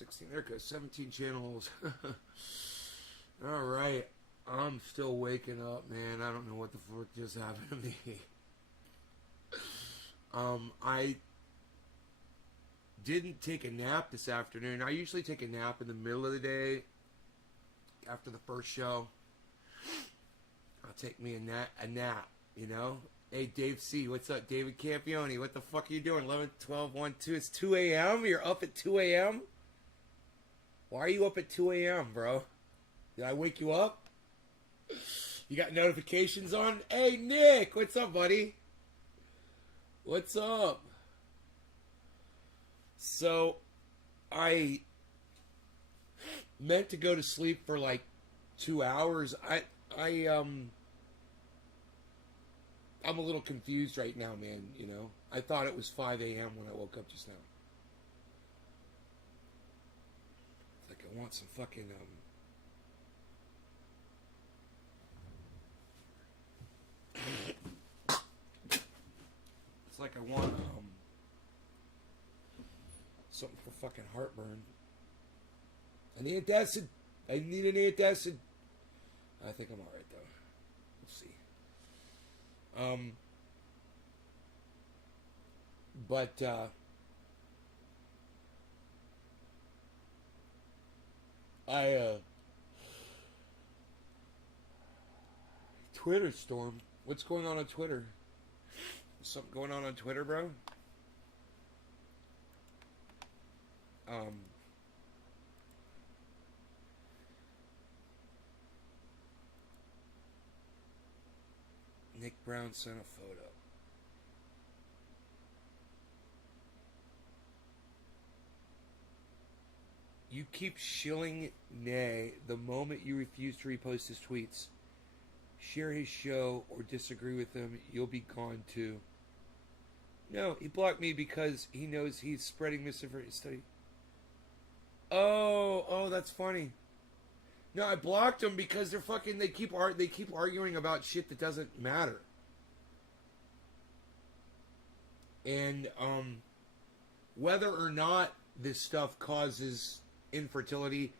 16. There goes 17 channels. All right. I'm still waking up, man. I don't know what the fuck just happened to me. I didn't take a nap this afternoon. I usually take a nap in the middle of the day after the first show. I'll take me a nap, you know? Hey, Dave C., what's up? David Campione, what the fuck are you doing? 11, 12, 1, 2. It's 2 a.m.? You're up at 2 a.m.? Why are you up at 2 a.m., bro? Did I wake you up? You got notifications on? Hey, Nick, what's up, buddy? What's up? So, I meant to go to sleep for like 2 hours. I'm a little confused right now, man, you know. I thought it was 5 a.m. when I woke up just now. It's like I want some fucking, it's like I want, something for fucking heartburn. I need antacid. I need an antacid. I think I'm alright, though. We'll see. Twitter storm. What's going on Twitter? Something going on Twitter, bro? Nick Brown sent a photo. You keep shilling Nay the moment you refuse to repost his tweets. Share his show or disagree with him, you'll be gone too. No, he blocked me because he knows he's spreading misinformation. Oh, that's funny. No, I blocked them because they're fucking. They keep arguing about shit that doesn't matter. And whether or not this stuff causes infertility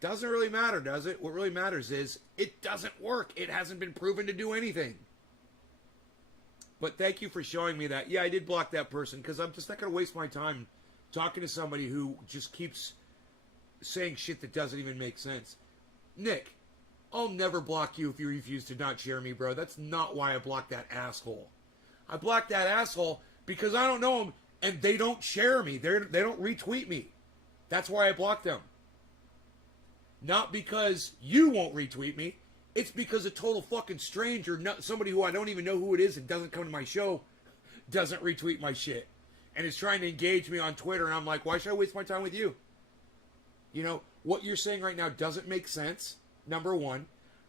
doesn't really matter, does it? What really matters is it doesn't work. It hasn't been proven to do anything. But thank you for showing me that. Yeah, I did block that person because I'm just not going to waste my time talking to somebody who just keeps saying shit that doesn't even make sense. Nick, I'll never block you if you refuse to not share me, bro. That's not why I blocked that asshole. I blocked that asshole because I don't know him and they don't share me. They don't retweet me. That's why I blocked them. Not because you won't retweet me. It's because a total fucking stranger, somebody who I don't even know who it is and doesn't come to my show, doesn't retweet my shit. And is trying to engage me on Twitter. And I'm like, why should I waste my time with you? You know, what you're saying right now doesn't make sense, number one.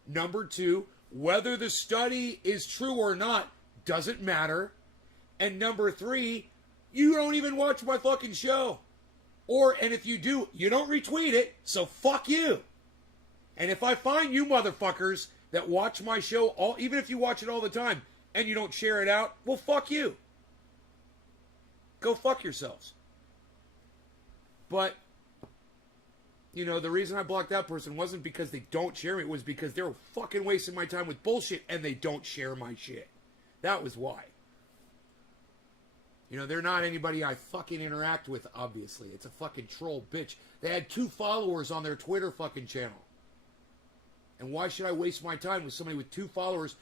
Number two, whether the study is true or not doesn't matter. And number three, you don't even watch my fucking show. And if you do, you don't retweet it, so fuck you. And if I find you motherfuckers that watch my show, even if you watch it all the time, and you don't share it out, well, fuck you. Go fuck yourselves. But, you know, the reason I blocked that person wasn't because they don't share me. It was because they were fucking wasting my time with bullshit, and they don't share my shit. That was why. You know, they're not anybody I fucking interact with, obviously. It's a fucking troll bitch. They had 2 followers on their Twitter fucking channel. And why should I waste my time with somebody with 2 followers?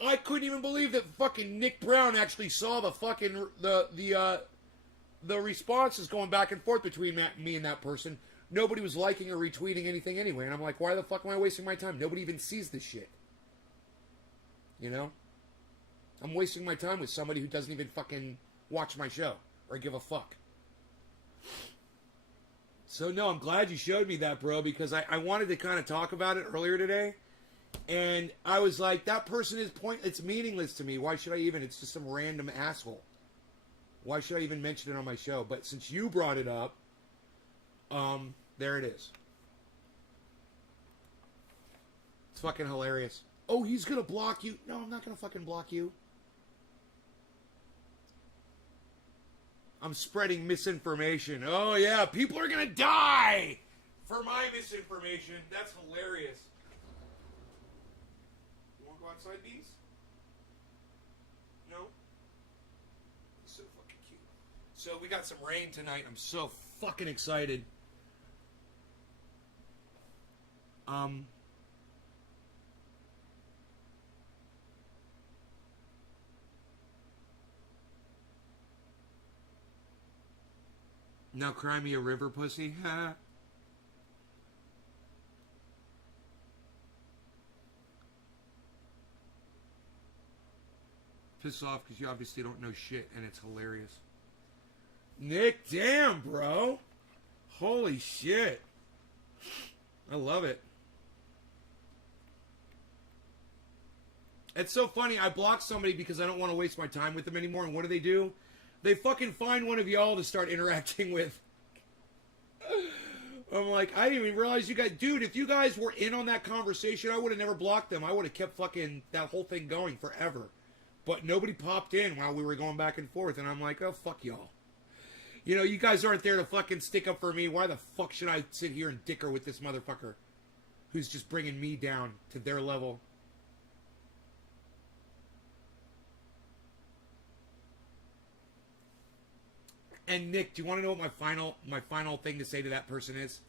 I couldn't even believe that fucking Nick Brown actually saw the fucking, the responses going back and forth between me and that person. Nobody was liking or retweeting anything anyway. And I'm like, why the fuck am I wasting my time? Nobody even sees this shit. You know? I'm wasting my time with somebody who doesn't even fucking watch my show or give a fuck. So, no, I'm glad you showed me that, bro, because I wanted to kind of talk about it earlier today. And I was like, that person is it's meaningless to me. Why should I even? It's just some random asshole. Why should I even mention it on my show? But since you brought it up, there it is. It's fucking hilarious. Oh, he's going to block you. No, I'm not going to fucking block you. I'm spreading misinformation. Oh, yeah, people are going to die for my misinformation. That's hilarious. You want to go outside, Bees? No? So fucking cute. So we got some rain tonight. I'm so fucking excited. Now cry me a river, pussy. Piss off because you obviously don't know shit, and it's hilarious. Nick, damn, bro. Holy shit. I love it. It's so funny. I blocked somebody because I don't want to waste my time with them anymore, and what do? They fucking find one of y'all to start interacting with. I'm like, I didn't even realize you guys... Dude, if you guys were in on that conversation, I would have never blocked them. I would have kept fucking that whole thing going forever. But nobody popped in while we were going back and forth, and I'm like, oh, fuck y'all. You know, you guys aren't there to fucking stick up for me. Why the fuck should I sit here and dicker with this motherfucker who's just bringing me down to their level? And Nick, do you want to know what my final thing to say to that person is?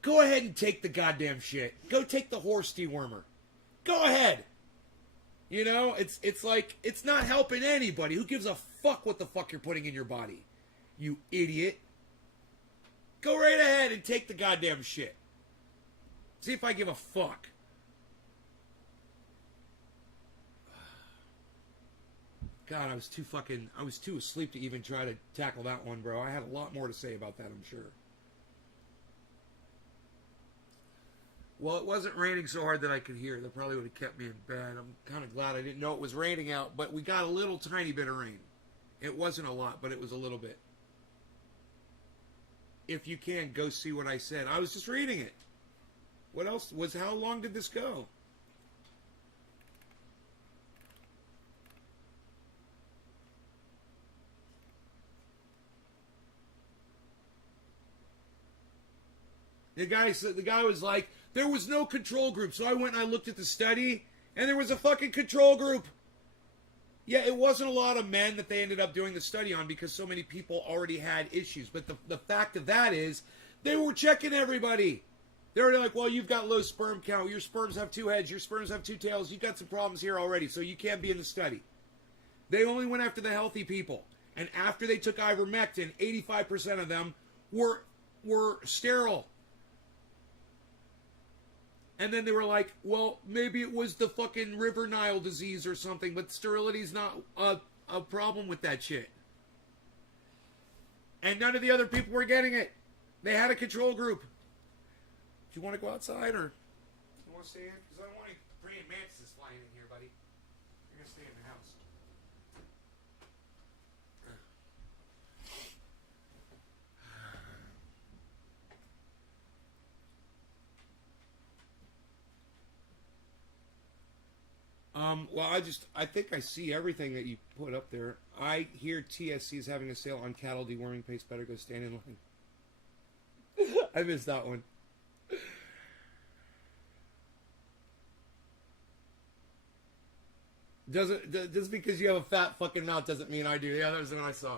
Go ahead and take the goddamn shit. Go take the horse dewormer. Go ahead. You know, it's like, it's not helping anybody. Who gives a fuck what the fuck you're putting in your body? You idiot. Go right ahead and take the goddamn shit. See if I give a fuck. God, I was too asleep to even try to tackle that one, bro. I had a lot more to say about that, I'm sure. Well, it wasn't raining so hard that I could hear. That probably would have kept me in bed. I'm kind of glad I didn't know it was raining out, but we got a little tiny bit of rain. It wasn't a lot, but it was a little bit. If you can, go see what I said. I was just reading it. What else? How long did this go? The guy was like, there was no control group. So I went and I looked at the study, and there was a fucking control group. Yeah, it wasn't a lot of men that they ended up doing the study on because so many people already had issues. But the fact of that is, they were checking everybody. They were like, well, you've got low sperm count. Your sperms have 2 heads. Your sperms have 2 tails. You've got some problems here already, so you can't be in the study. They only went after the healthy people. And after they took ivermectin, 85% of them were sterile. And then they were like, well, maybe it was the fucking River Nile disease or something, but sterility's not a problem with that shit. And none of the other people were getting it. They had a control group. Do you want to go outside or you want to stay in? Because I don't want any praying mantises flying in here, buddy. You're going to stay in the house. Well, I think I see everything that you put up there. I hear TSC is having a sale on cattle deworming paste. Better go stand in line. I missed that one. Just because you have a fat fucking mouth doesn't mean I do. Yeah, that was the one I saw.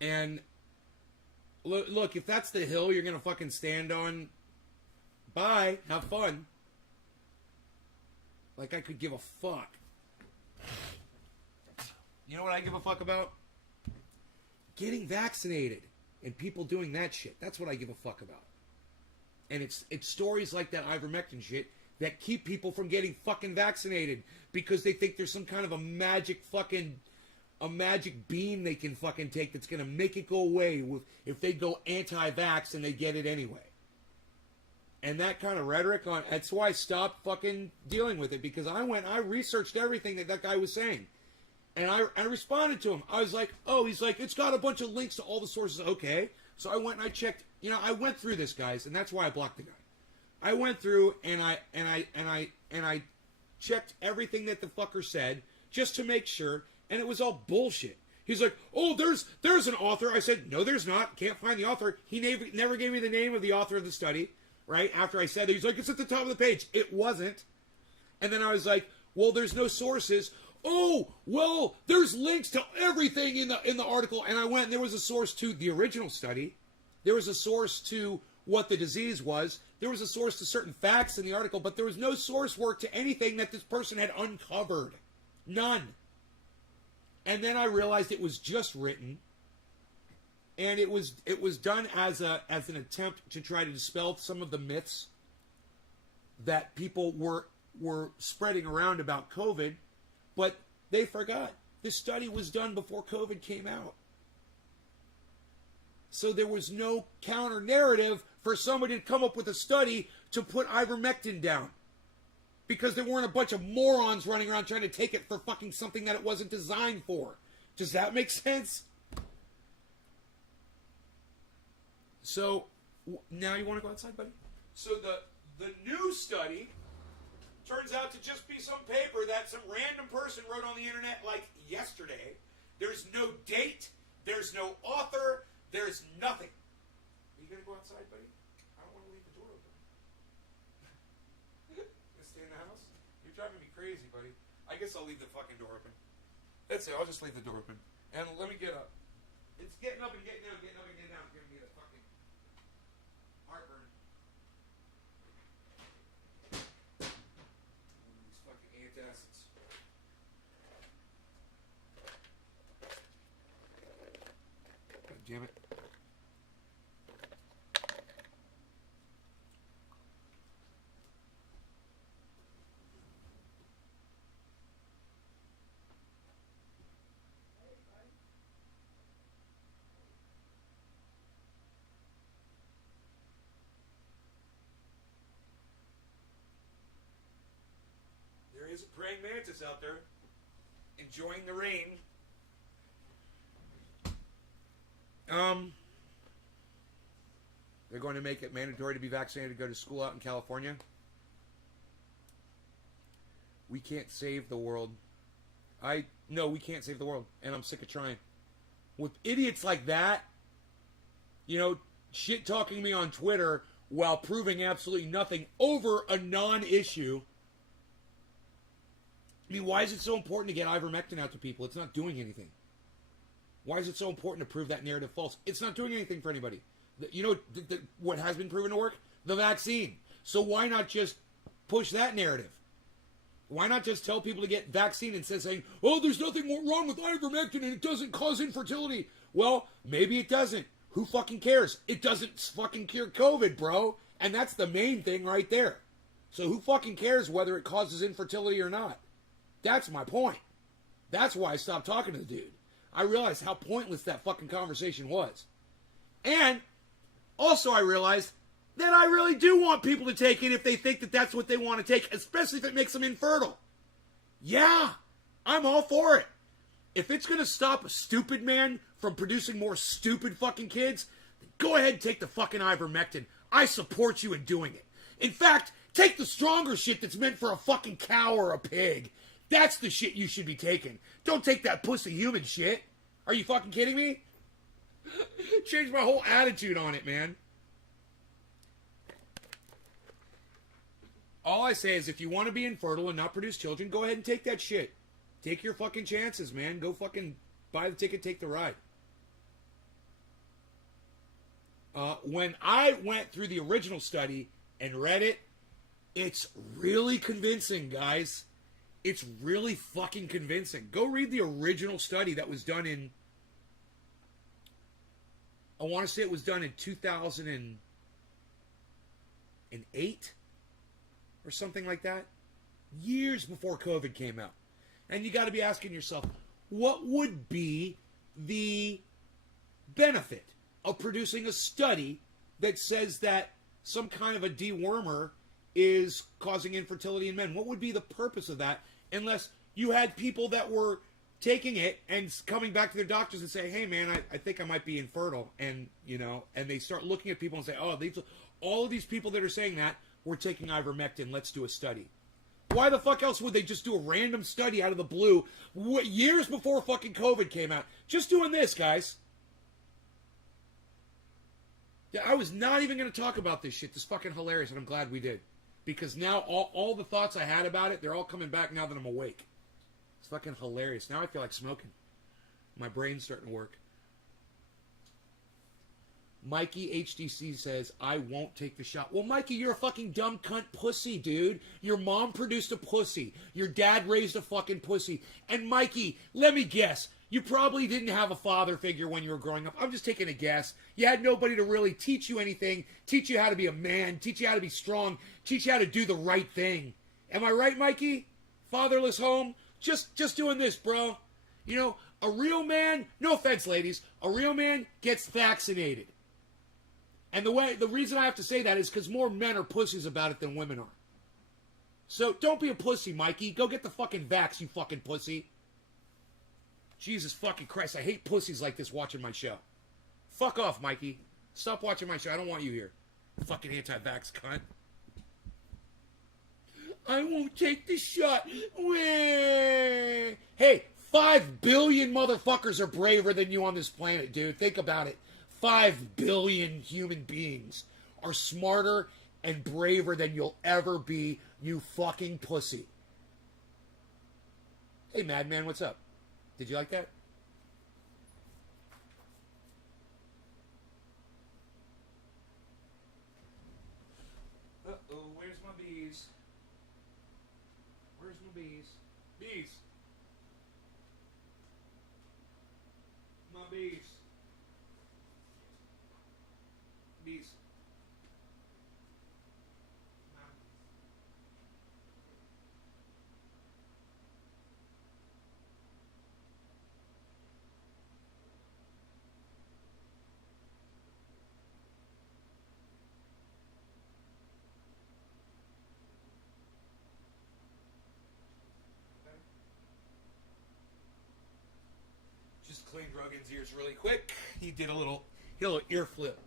And look, if that's the hill you're gonna fucking stand on, bye. Have fun. Like I could give a fuck. You know what I give a fuck about? Getting vaccinated and people doing that shit. That's what I give a fuck about. And it's stories like that ivermectin shit that keep people from getting fucking vaccinated because they think there's some kind of a magic bean they can fucking take that's gonna make it go away if they go anti-vax and they get it anyway. And that kind of rhetoric that's why I stopped fucking dealing with it, because I researched everything that guy was saying. And I responded to him. I was like, oh, he's like, it's got a bunch of links to all the sources. Okay. So I went and I checked, I went through this, guys, and that's why I blocked the guy. I went through and I checked everything that the fucker said just to make sure, and it was all bullshit. He's like, oh, there's an author. I said, no, there's not. Can't find the author. He never gave me the name of the author of the study, right? After I said that, he's like, it's at the top of the page. It wasn't. And then I was like, well, there's no sources. Oh, well, there's links to everything in the article. And I went, and there was a source to the original study. There was a source to what the disease was. There was a source to certain facts in the article, but there was no source work to anything that this person had uncovered. None. And then I realized it was just written, and it was done as an attempt to try to dispel some of the myths that people were spreading around about COVID, but they forgot. This study was done before COVID came out. So there was no counter narrative for somebody to come up with a study to put ivermectin down. Because there weren't a bunch of morons running around trying to take it for fucking something that it wasn't designed for. Does that make sense? So, now you want to go outside, buddy? So the new study turns out to just be some paper that some random person wrote on the internet like yesterday. There's no date. There's no author. There's nothing. Are you going to go outside, buddy? I don't want to leave the door open. Gonna stay in the house? You're driving me crazy, buddy. I guess I'll leave the fucking door open. That's it. I'll just leave the door open. And let me get up. It's getting up and getting down, getting up and getting down. It's giving me a fucking heartburn. One of these fucking antacids. God damn it. There is a praying mantis out there enjoying the rain. They're going to make it mandatory to be vaccinated to go to school out in California. We can't save the world. No, we can't save the world, and I'm sick of trying. With idiots like that, shit talking me on Twitter while proving absolutely nothing over a non-issue. I mean, why is it so important to get ivermectin out to people? It's not doing anything. Why is it so important to prove that narrative false? It's not doing anything for anybody. What has been proven to work? The vaccine. So why not just push that narrative? Why not just tell people to get vaccine instead of saying, oh, there's nothing wrong with ivermectin and it doesn't cause infertility? Well, maybe it doesn't. Who fucking cares? It doesn't fucking cure COVID, bro. And that's the main thing right there. So who fucking cares whether it causes infertility or not? That's my point. That's why I stopped talking to the dude. I realized how pointless that fucking conversation was. And also I realized that I really do want people to take it if they think that that's what they want to take, especially if it makes them infertile. Yeah, I'm all for it. If it's going to stop a stupid man from producing more stupid fucking kids, then go ahead and take the fucking ivermectin. I support you in doing it. In fact, take the stronger shit that's meant for a fucking cow or a pig. That's the shit you should be taking. Don't take that pussy human shit. Are you fucking kidding me? Changed my whole attitude on it, man. All I say is if you want to be infertile and not produce children, go ahead and take that shit. Take your fucking chances, man. Go fucking buy the ticket, take the ride. When I went through the original study and read it, it's really convincing, guys. It's really fucking convincing. Go read the original study that was done in, I want to say it was done in 2008 or something like that. Years before COVID came out. And you got to be asking yourself, what would be the benefit of producing a study that says that some kind of a dewormer is causing infertility in men? What would be the purpose of that unless you had people that were taking it and coming back to their doctors and say, hey man, I think I might be infertile, and and they start looking at people and say, oh, all of these people that are saying that were taking ivermectin, let's do a study. Why the fuck else would they just do a random study out of the blue years before fucking COVID came out? Just doing this, guys. Yeah, I was not even going to talk about this shit. This is fucking hilarious, and I'm glad we did. Because now all the thoughts I had about it, they're all coming back now that I'm awake. It's fucking hilarious. Now I feel like smoking. My brain's starting to work. Mikey HDC says, I won't take the shot. Well, Mikey, you're a fucking dumb cunt pussy, dude. Your mom produced a pussy. Your dad raised a fucking pussy. And Mikey, let me guess, you probably didn't have a father figure when you were growing up. I'm just taking a guess. You had nobody to really teach you anything, teach you how to be a man, teach you how to be strong, teach you how to do the right thing. Am I right, Mikey? Fatherless home? Just doing this, bro. You know, a real man, no offense, ladies, a real man gets vaccinated. And the reason I have to say that is because more men are pussies about it than women are. So don't be a pussy, Mikey. Go get the fucking vax, you fucking pussy. Jesus fucking Christ, I hate pussies like this watching my show. Fuck off, Mikey. Stop watching my show. I don't want you here. Fucking anti-vax cunt. I won't take the shot. Wah. Hey, 5 billion motherfuckers are braver than you on this planet, dude. Think about it. 5 billion human beings are smarter and braver than you'll ever be, you fucking pussy. Hey, Madman, what's up? Did you like that? Uh-oh, where's my bees? Where's my bees? Bees! My bees. Bees. Just cleaned Rogan's ears really quick. He did a little ear flip.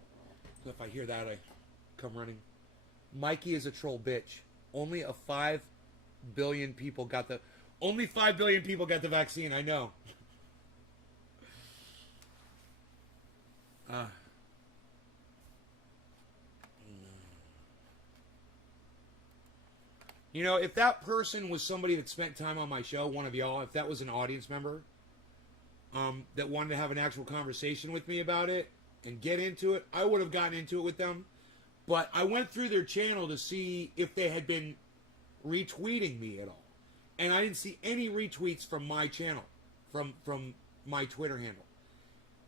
So if I hear that, I come running. Mikey is a troll bitch. Only 5 billion people got the vaccine. I know. You know, if that person was somebody that spent time on my show, one of y'all, if that was an audience member, that wanted to have an actual conversation with me about it and get into it, I would have gotten into it with them. But I went through their channel to see if they had been retweeting me at all. And I didn't see any retweets from my channel, from my Twitter handle.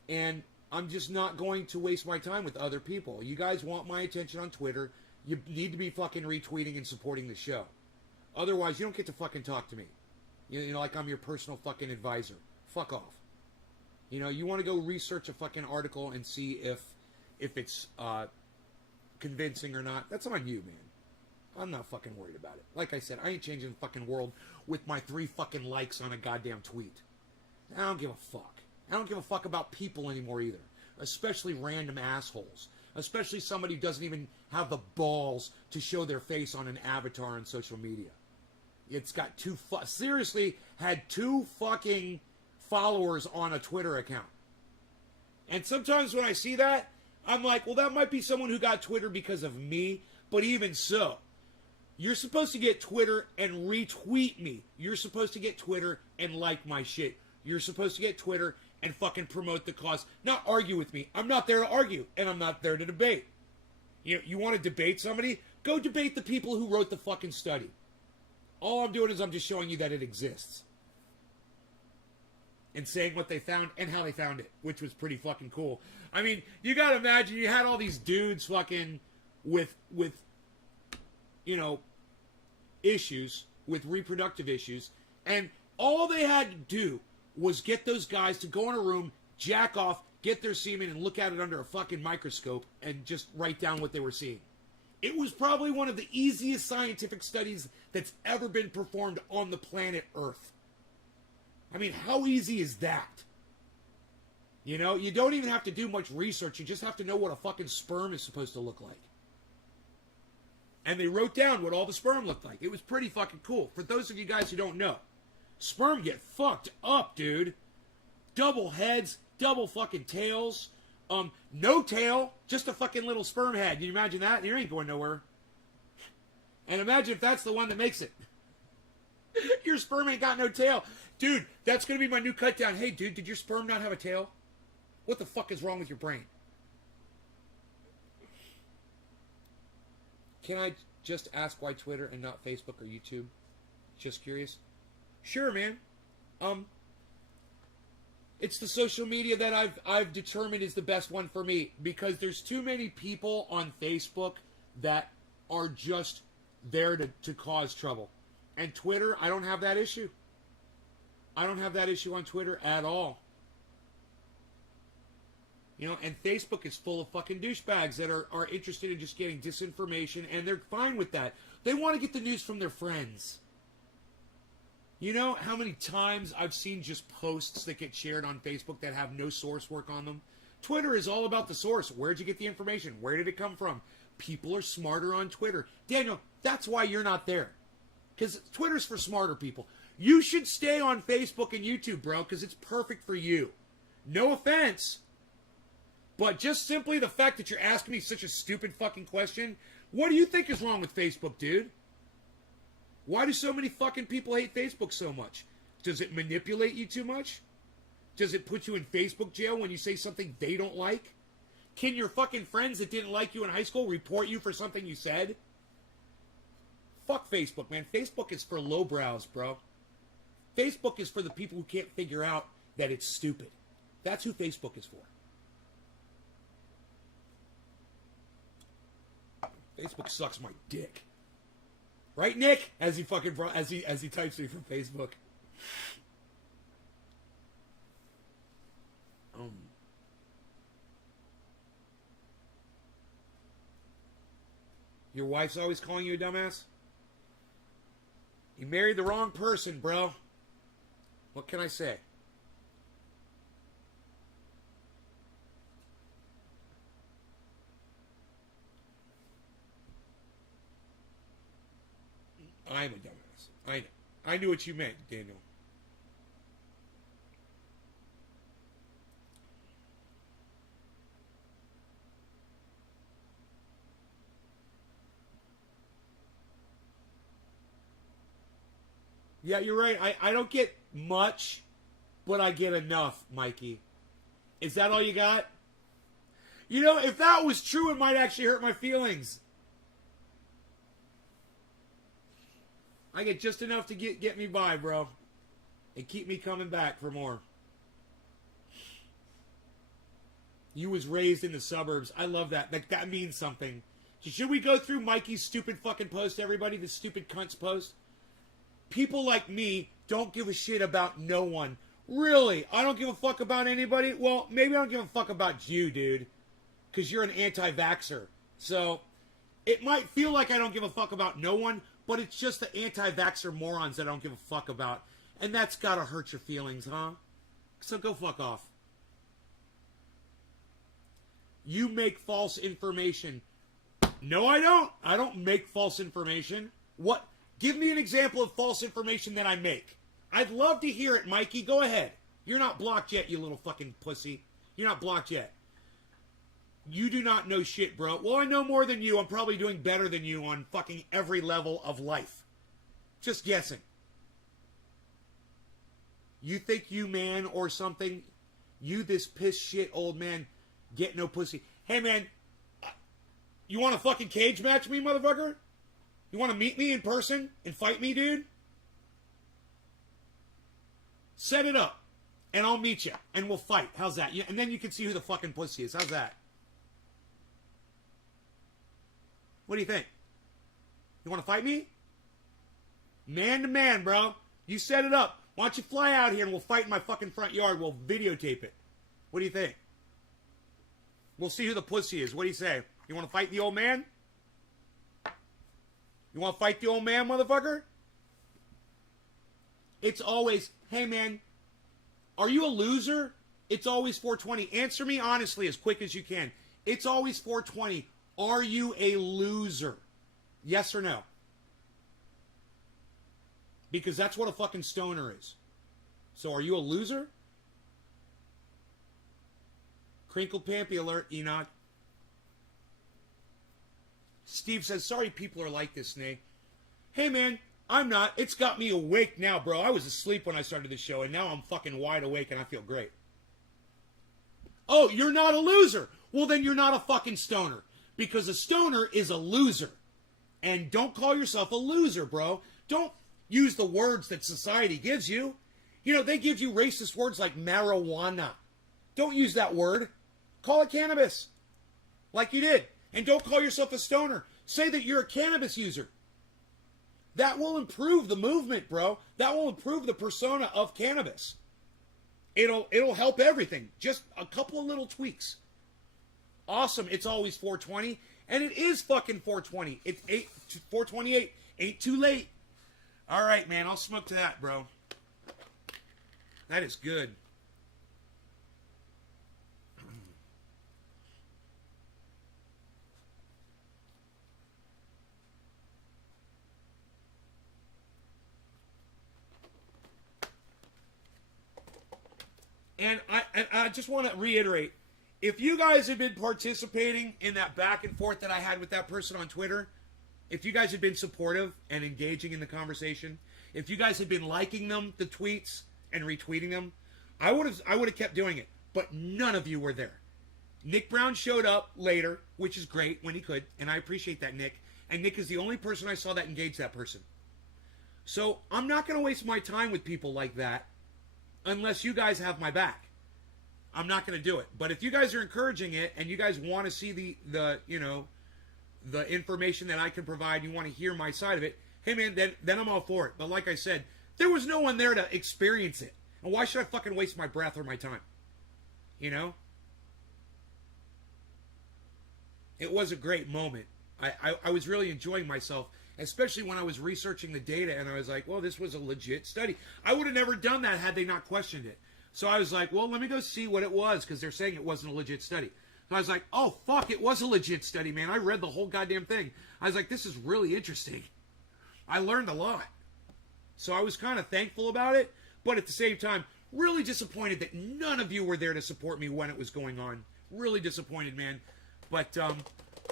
And I'm just not going to waste my time with other people. You guys want my attention on Twitter, you need to be fucking retweeting and supporting the show. Otherwise, you don't get to fucking talk to me. You know, like I'm your personal fucking advisor. Fuck off. You know, you want to go research a fucking article and see if it's convincing or not. That's on you, man. I'm not fucking worried about it. Like I said, I ain't changing the fucking world with my 3 fucking likes on a goddamn tweet. I don't give a fuck. I don't give a fuck about people anymore either. Especially random assholes. Especially somebody who doesn't even have the balls to show their face on an avatar on social media. It's got seriously had 2 fucking followers on a Twitter account. And sometimes when I see that, I'm like, well, that might be someone who got Twitter because of me, but even so, you're supposed to get Twitter and retweet me. You're supposed to get Twitter and like my shit. You're supposed to get Twitter and fucking promote the cause, not argue with me. I'm not there to argue, and I'm not there to debate. You want to debate somebody? Go debate the people who wrote the fucking study. All I'm doing is I'm just showing you that it exists. And saying what they found and how they found it, which was pretty fucking cool. I mean, you gotta imagine you had all these dudes fucking with you know, issues, with reproductive issues, and all they had to do was get those guys to go in a room, jack off, get their semen, and look at it under a fucking microscope and just write down what they were seeing. It was probably one of the easiest scientific studies that's ever been performed on the planet Earth. I mean, how easy is that? You know, you don't even have to do much research. You just have to know what a fucking sperm is supposed to look like. And they wrote down what all the sperm looked like. It was pretty fucking cool. For those of you guys who don't know, sperm get fucked up, dude. Double heads, double fucking tails. No tail, just a fucking little sperm head. Can you imagine that? You ain't going nowhere. And imagine if that's the one that makes it. Your sperm ain't got no tail. Dude, that's going to be my new cut down. Hey, dude, did your sperm not have a tail? What the fuck is wrong with your brain? Can I just ask why Twitter and not Facebook or YouTube? Just curious. Sure, man. It's the social media that I've determined is the best one for me, because there's too many people on Facebook that are just there to cause trouble. And Twitter, I don't have that issue. I don't have that issue on Twitter at all. You know, and Facebook is full of fucking douchebags that are interested in just getting disinformation, and they're fine with that. They want to get the news from their friends. You know how many times I've seen just posts that get shared on Facebook that have no source work on them? Twitter is all about the source. Where'd you get the information? Where did it come from? People are smarter on Twitter. Daniel, that's why you're not there. Because Twitter's for smarter people. You should stay on Facebook and YouTube, bro, because it's perfect for you. No offense. But just simply the fact that you're asking me such a stupid fucking question, what do you think is wrong with Facebook, dude? Why do so many fucking people hate Facebook so much? Does it manipulate you too much? Does it put you in Facebook jail when you say something they don't like? Can your fucking friends that didn't like you in high school report you for something you said? Fuck Facebook, man. Facebook is for lowbrows, bro. Facebook is for the people who can't figure out that it's stupid. That's who Facebook is for. Facebook sucks my dick. Right, Nick? As he fucking as he types me from Facebook. Your wife's always calling you a dumbass? You married the wrong person, bro. What can I say? I'm a dumbass. I know. I knew what you meant, Daniel. Yeah, you're right. I don't get much, but I get enough, Mikey. Is that all you got? You know, if that was true, it might actually hurt my feelings. I get just enough to get me by, bro. And keep me coming back for more. You was raised in the suburbs. I love that. That means something. Should we go through Mikey's stupid fucking post, everybody? This stupid cunt's post? People like me don't give a shit about no one. Really? I don't give a fuck about anybody? Well, maybe I don't give a fuck about you, dude. Because you're an anti-vaxxer. So, it might feel like I don't give a fuck about no one, but it's just the anti-vaxxer morons that I don't give a fuck about. And that's gotta hurt your feelings, huh? So go fuck off. You make false information. No, I don't. I don't make false information. What? Give me an example of false information that I make. I'd love to hear it, Mikey. Go ahead. You're not blocked yet, you little fucking pussy. You're not blocked yet. You do not know shit, bro. Well, I know more than you. I'm probably doing better than you on fucking every level of life. Just guessing. You think you man or something? You this piss shit old man get no pussy. Hey, man. You want to fucking cage match me, motherfucker? You want to meet me in person and fight me, dude? Set it up, and I'll meet you, and we'll fight. How's that? And then you can see who the fucking pussy is. How's that? What do you think? You want to fight me? Man to man, bro. You set it up. Why don't you fly out here and we'll fight in my fucking front yard. We'll videotape it. What do you think? We'll see who the pussy is. What do you say? You want to fight the old man? You want to fight the old man, motherfucker? It's always, hey, man, are you a loser? It's always 420. Answer me honestly as quick as you can. It's always 420. Are you a loser? Yes or no? Because that's what a fucking stoner is. So are you a loser? Crinkle Pampy alert, Enoch. Steve says, sorry people are like this, Snake. Hey, man, I'm not. It's got me awake now, bro. I was asleep when I started the show, and now I'm fucking wide awake, and I feel great. Oh, you're not a loser. Well, then you're not a fucking stoner. Because a stoner is a loser. And don't call yourself a loser, bro. Don't use the words that society gives you. You know, they give you racist words like marijuana. Don't use that word. Call it cannabis. Like you did. And don't call yourself a stoner. Say that you're a cannabis user. That will improve the movement, bro. That will improve the persona of cannabis. It'll help everything. Just a couple of little tweaks. Awesome. It's always 420. And it is fucking 420. It's 428. Ain't too late. All right, man. I'll smoke to that, bro. That is good. And I just want to reiterate, if you guys have been participating in that back and forth that I had with that person on Twitter, if you guys had been supportive and engaging in the conversation, if you guys had been liking them, the tweets, and retweeting them, I would have kept doing it. But none of you were there. Nick Brown showed up later, which is great when he could, and I appreciate that, Nick. And Nick is the only person I saw that engaged that person. So I'm not going to waste my time with people like that unless you guys have my back. I'm not going to do it. But if you guys are encouraging it and you guys want to see the information that I can provide, you want to hear my side of it, hey man, then I'm all for it. But like I said, there was no one there to experience it. And why should I fucking waste my breath or my time? You know? It was a great moment. I was really enjoying myself, especially when I was researching the data and I was like, well, this was a legit study. I would have never done that had they not questioned it. So I was like, well, let me go see what it was because they're saying it wasn't a legit study. So I was like, oh, fuck, it was a legit study, man. I read the whole goddamn thing. I was like, this is really interesting. I learned a lot. So I was kind of thankful about it, but at the same time, really disappointed that none of you were there to support me when it was going on. Really disappointed, man. But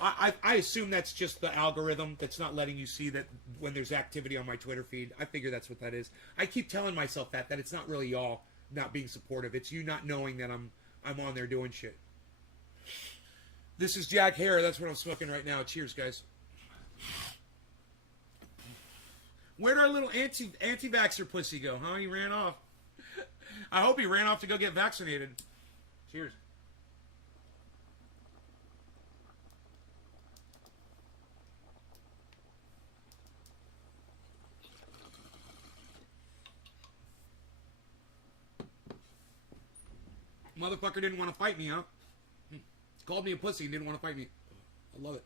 I assume that's just the algorithm that's not letting you see that when there's activity on my Twitter feed. I figure that's what that is. I keep telling myself that it's not really y'all not being supportive. It's you not knowing that I'm on there doing shit. This is Jack Hare. That's what I'm smoking right now. Cheers, guys. Where'd our little anti-vaxxer pussy go, huh? He ran off. I hope he ran off to go get vaccinated. Cheers. Motherfucker didn't want to fight me, huh? Called me a pussy and didn't want to fight me. I love it.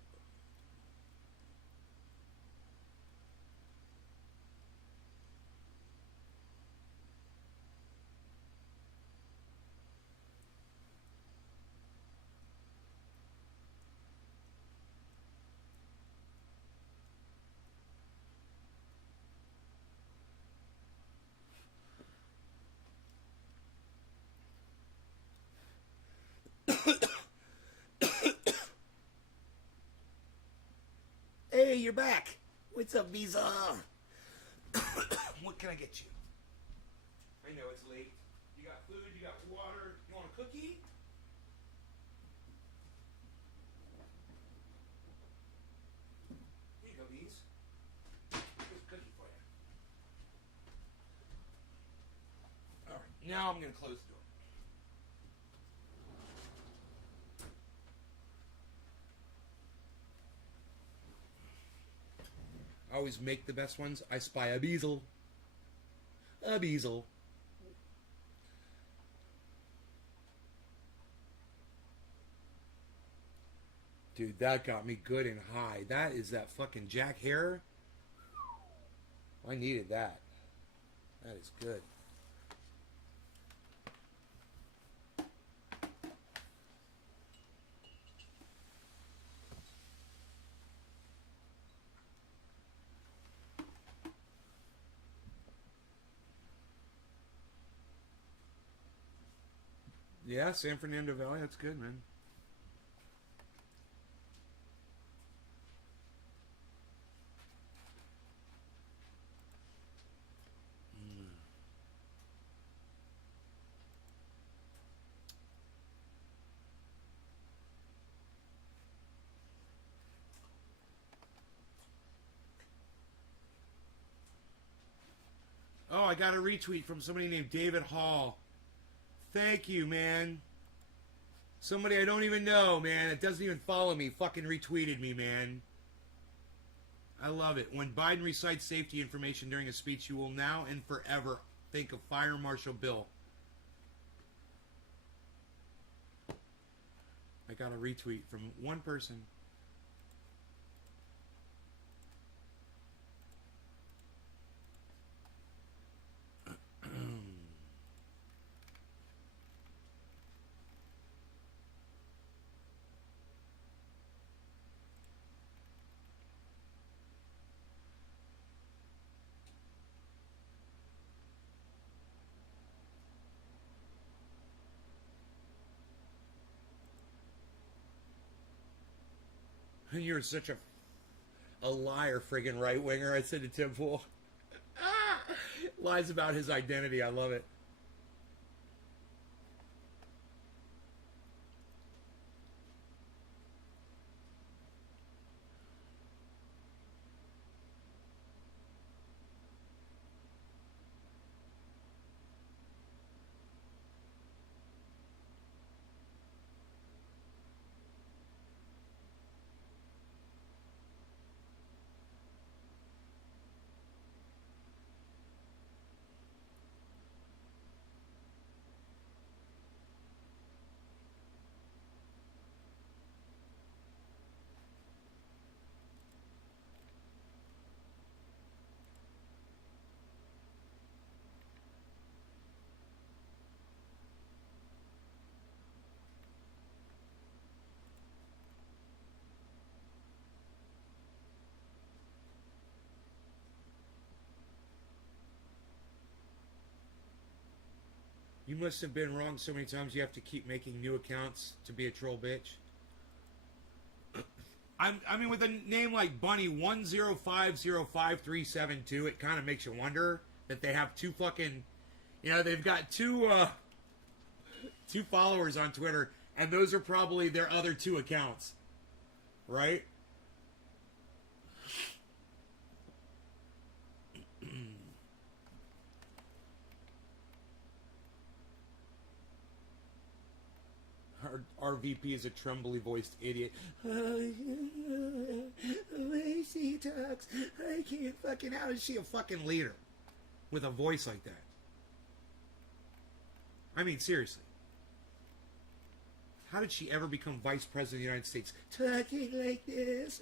Hey, you're back. What's up, Visa? What can I get you? I know it's late. You got food, you got water. You want a cookie? Here you go, Bees. Here's a cookie for you. Alright, now I'm going to close the door. I always make the best ones. I spy a bezel. A bezel. Dude, that got me good and high. That is that fucking Jack Hare. I needed that. That is good. Yeah, San Fernando Valley. That's good, man. Oh, I got a retweet from somebody named David Hall. Thank you, man. Somebody I don't even know, man. It doesn't even follow me. Fucking retweeted me, man. I love it. When Biden recites safety information during a speech, you will now and forever think of Fire Marshal Bill. I got a retweet from one person. You're such a liar, friggin' right winger. I said to Tim Pool. Lies about his identity. I love it. You must have been wrong so many times you have to keep making new accounts to be a troll bitch. I mean, with a name like Bunny1050537, it kind of makes you wonder that they have two fucking, they've got two followers on Twitter, and those are probably their other two accounts, right? Our VP is a trembly voiced idiot. The way she talks, I can't fucking. How is she a fucking leader with a voice like that? I mean, seriously. How did she ever become vice president of the United States? Talking like this.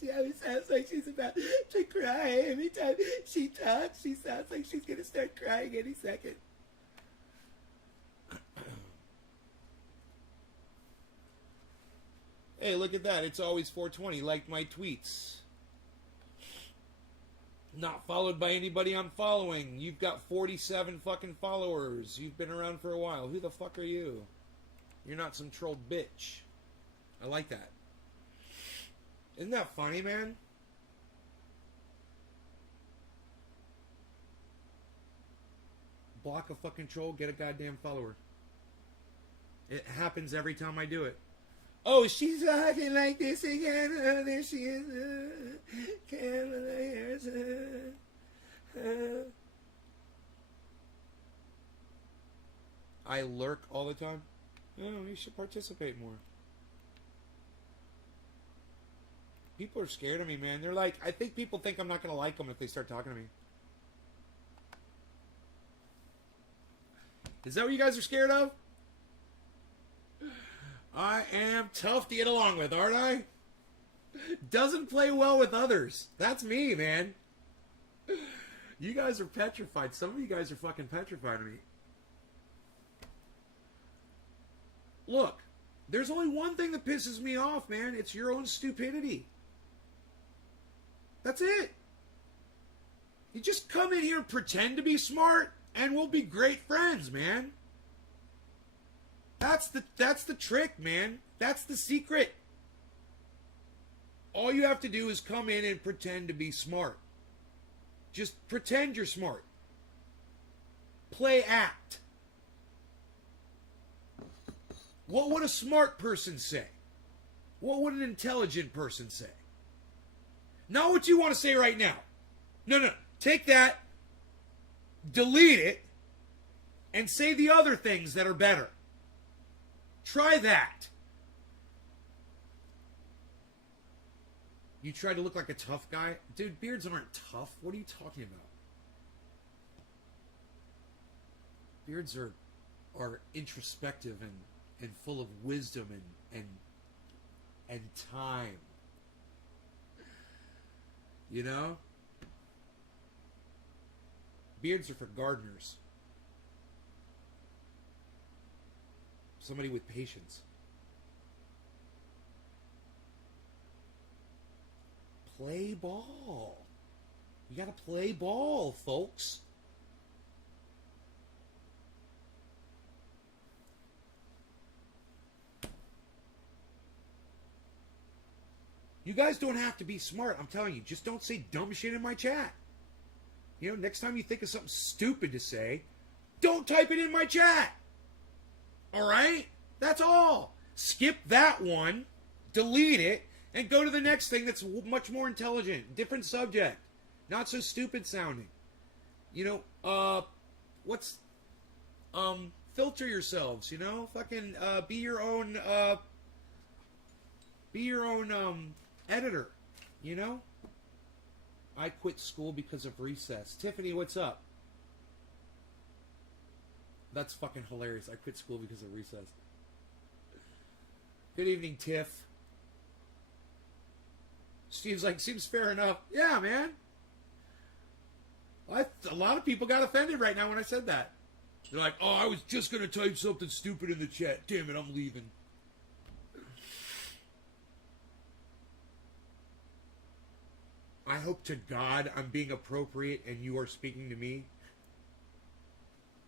She always sounds like she's about to cry. Every time she talks, she sounds like she's going to start crying any second. Hey, look at that. It's always 420. Like my tweets. Not followed by anybody I'm following. You've got 47 fucking followers. You've been around for a while. Who the fuck are you? You're not some troll bitch. I like that. Isn't that funny, man? Block a fucking troll, get a goddamn follower. It happens every time I do it. Oh, she's talking like this again. Oh, there she is. Cavaliers. I lurk all the time. Oh, you should participate more. People are scared of me, man. They're like, I think people think I'm not going to like them if they start talking to me. Is that what you guys are scared of? I am tough to get along with, aren't I? Doesn't play well with others. That's me, man. You guys are petrified. Some of you guys are fucking petrified of me. Look, there's only one thing that pisses me off, man. It's your own stupidity. That's it. You just come in here and pretend to be smart, and we'll be great friends, man. that's the trick, man. That's the secret. All you have to do is come in and pretend to be smart. Just pretend you're smart. Play act. What would a smart person say? What would an intelligent person say? Not what you want to say right now. No. Take that, delete it, and say the other things that are better. Try that. You try to look like a tough guy? Dude, beards aren't tough. What are you talking about? Beards are introspective and full of wisdom and time. You know? Beards are for gardeners. Somebody with patience. Play ball. You gotta play ball, folks. You guys don't have to be smart. I'm telling you, just don't say dumb shit in my chat. You know, next time you think of something stupid to say, don't type it in my chat. All right? That's all. Skip that one, delete it, and go to the next thing that's much more intelligent. Different subject. Not so stupid sounding. You know, filter yourselves, you know? Fucking, be your own editor, you know? I quit school because of recess. Tiffany, what's up? That's fucking hilarious. I quit school because of recess. Good evening, Tiff. Steve's like, seems fair enough. Yeah, man. A lot of people got offended right now when I said that. They're like, oh, I was just going to type something stupid in the chat. Damn it, I'm leaving. I hope to God I'm being appropriate and you are speaking to me.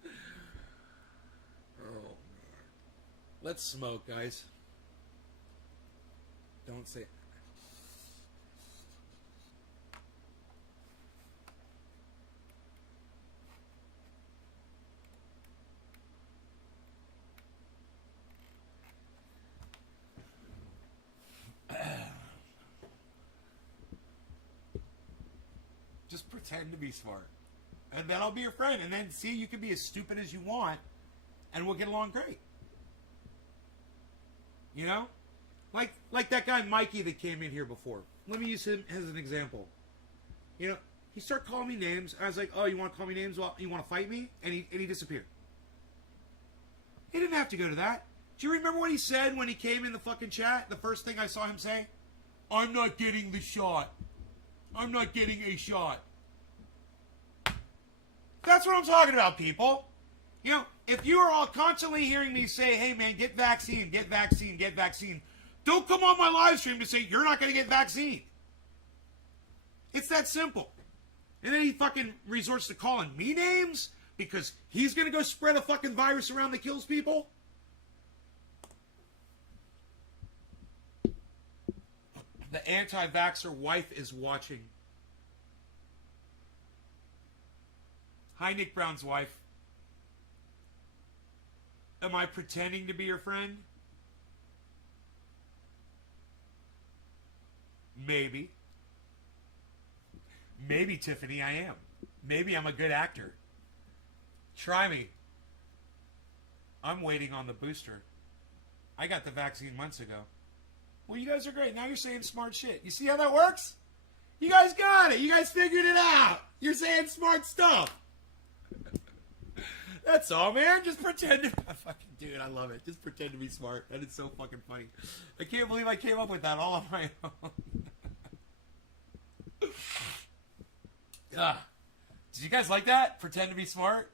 Oh, God. Let's smoke, guys. Don't say it. Just pretend to be smart. And then I'll be your friend. And then, see, you can be as stupid as you want, and we'll get along great. You know? Like that guy Mikey that came in here before. Let me use him as an example. You know, he started calling me names. I was like, oh, you want to call me names? Well, you want to fight me? And he disappeared. He didn't have to go to that. Do you remember what he said when he came in the fucking chat? The first thing I saw him say? I'm not getting the shot. I'm not getting a shot. That's what I'm talking about, people. You know, if you are all constantly hearing me say, hey, man, get vaccine, get vaccine, get vaccine, don't come on my live stream to say you're not going to get vaccine. It's that simple. And then he fucking resorts to calling me names because he's going to go spread a fucking virus around that kills people. The anti-vaxxer wife is watching. Hi, Nick Brown's wife. Am I pretending to be your friend? Maybe. Maybe, Tiffany, I am. Maybe I'm a good actor. Try me. I'm waiting on the booster. I got the vaccine months ago. Well, you guys are great. Now you're saying smart shit. You see how that works? You guys got it. You guys figured it out. You're saying smart stuff. That's all, man. Just pretend to... Fucking dude, I love it. Just pretend to be smart. That is so fucking funny. I can't believe I came up with that all on my own. Did you guys like that? Pretend to be smart?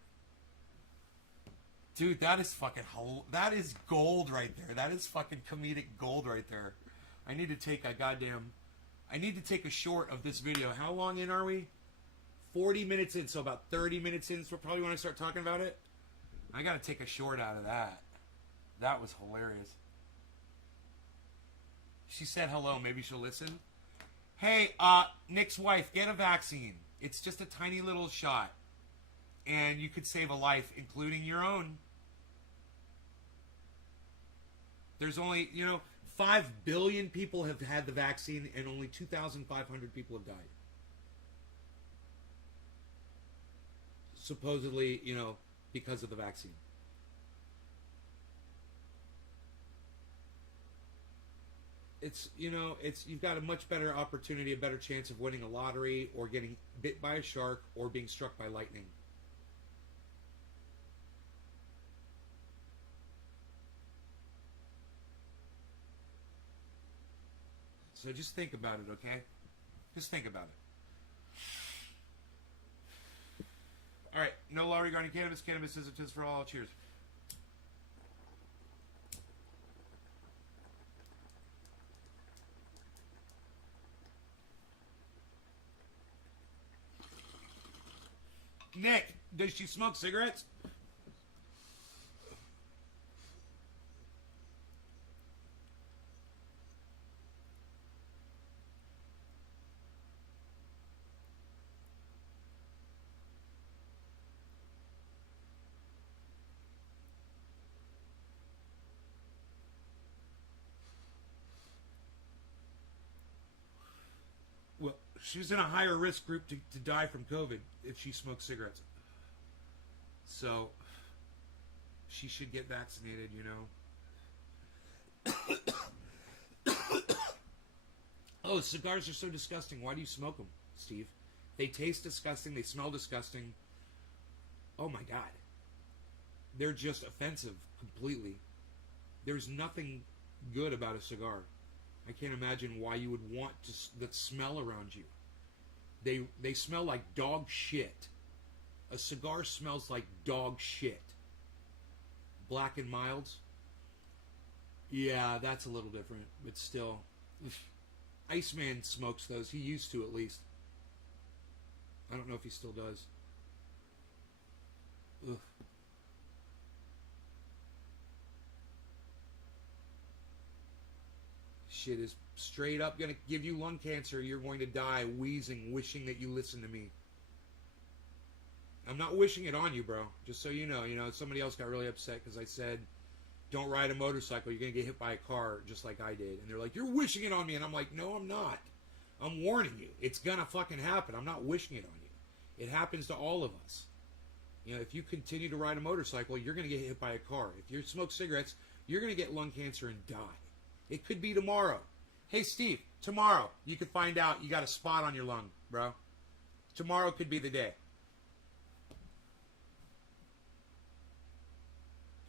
Dude, that is fucking... That is gold right there. That is fucking comedic gold right there. I need to take a goddamn... I need to take a short of this video. How long in are we? 40 minutes in, so about 30 minutes in, so probably when I start talking about it. I gotta take a short out of that. That was hilarious. She said hello. Maybe she'll listen. Hey, Nick's wife, get a vaccine. It's just a tiny little shot. And you could save a life, including your own. There's only, 5 billion people have had the vaccine and only 2,500 people have died. Supposedly, because of the vaccine. It's you've got a much better opportunity, a better chance of winning a lottery or getting bit by a shark or being struck by lightning. So just think about it, okay? Just think about it. All right, no law regarding cannabis. Cannabis is a test for all. Cheers. Nick, does she smoke cigarettes? Well, she's in a higher risk group to die from COVID if she smokes cigarettes. So, she should get vaccinated, Oh, cigars are so disgusting. Why do you smoke them, Steve? They taste disgusting. They smell disgusting. Oh, my God. They're just offensive completely. There's nothing good about a cigar. I can't imagine why you would want that smell around you. They smell like dog shit. A cigar smells like dog shit. Black and Milds? Yeah, that's a little different, but still. Iceman smokes those. He used to, at least. I don't know if he still does. Ugh. Shit is straight up gonna give you lung cancer. You're going to die wheezing, wishing that you listen to me. I'm not wishing it on you, bro. Just so you know, somebody else got really upset because I said, don't ride a motorcycle. You're going to get hit by a car just like I did. And they're like, you're wishing it on me. And I'm like, no, I'm not. I'm warning you. It's going to fucking happen. I'm not wishing it on you. It happens to all of us. If you continue to ride a motorcycle, you're going to get hit by a car. If you smoke cigarettes, you're going to get lung cancer and die. It could be tomorrow. Hey, Steve, tomorrow you could find out you got a spot on your lung, bro. Tomorrow could be the day.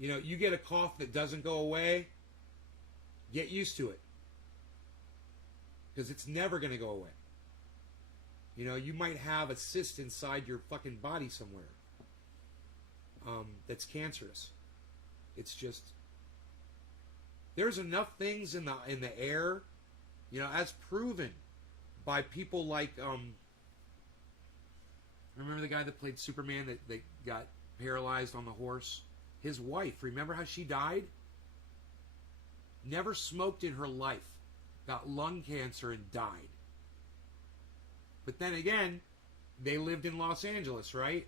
You get a cough that doesn't go away, get used to it. Because it's never going to go away. You might have a cyst inside your fucking body somewhere that's cancerous. It's just, there's enough things in the air, as proven by people like, remember the guy that played Superman that got paralyzed on the horse? His wife, remember how she died? Never smoked in her life. Got lung cancer and died. But then again, they lived in Los Angeles, right?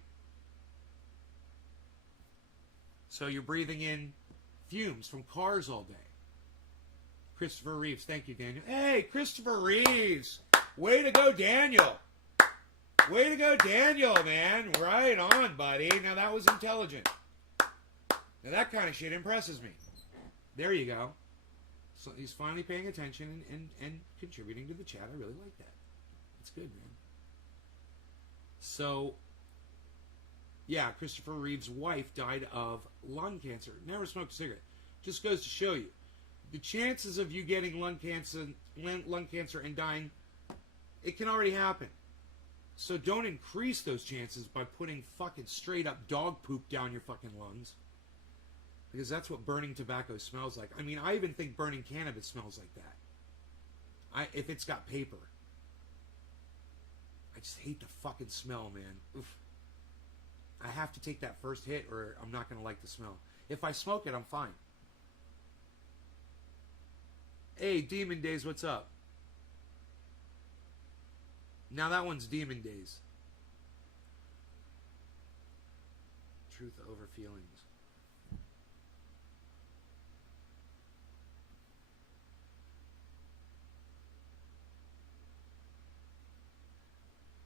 So you're breathing in fumes from cars all day. Christopher Reeves, thank you, Daniel. Hey, Christopher Reeves! Way to go, Daniel! Way to go, Daniel, man! Right on, buddy. Now that was intelligent. Now that kind of shit impresses me. There you go. So he's finally paying attention and contributing to the chat. I really like that. It's good, man. So, yeah, Christopher Reeve's wife died of lung cancer. Never smoked a cigarette. Just goes to show you. The chances of you getting lung cancer and dying, it can already happen. So don't increase those chances by putting fucking straight up dog poop down your fucking lungs. Because that's what burning tobacco smells like. I mean, I even think burning cannabis smells like that. If it's got paper. I just hate the fucking smell, man. Oof. I have to take that first hit or I'm not going to like the smell. If I smoke it, I'm fine. Hey, Demon Days, what's up? Now that one's Demon Days. Truth over feelings.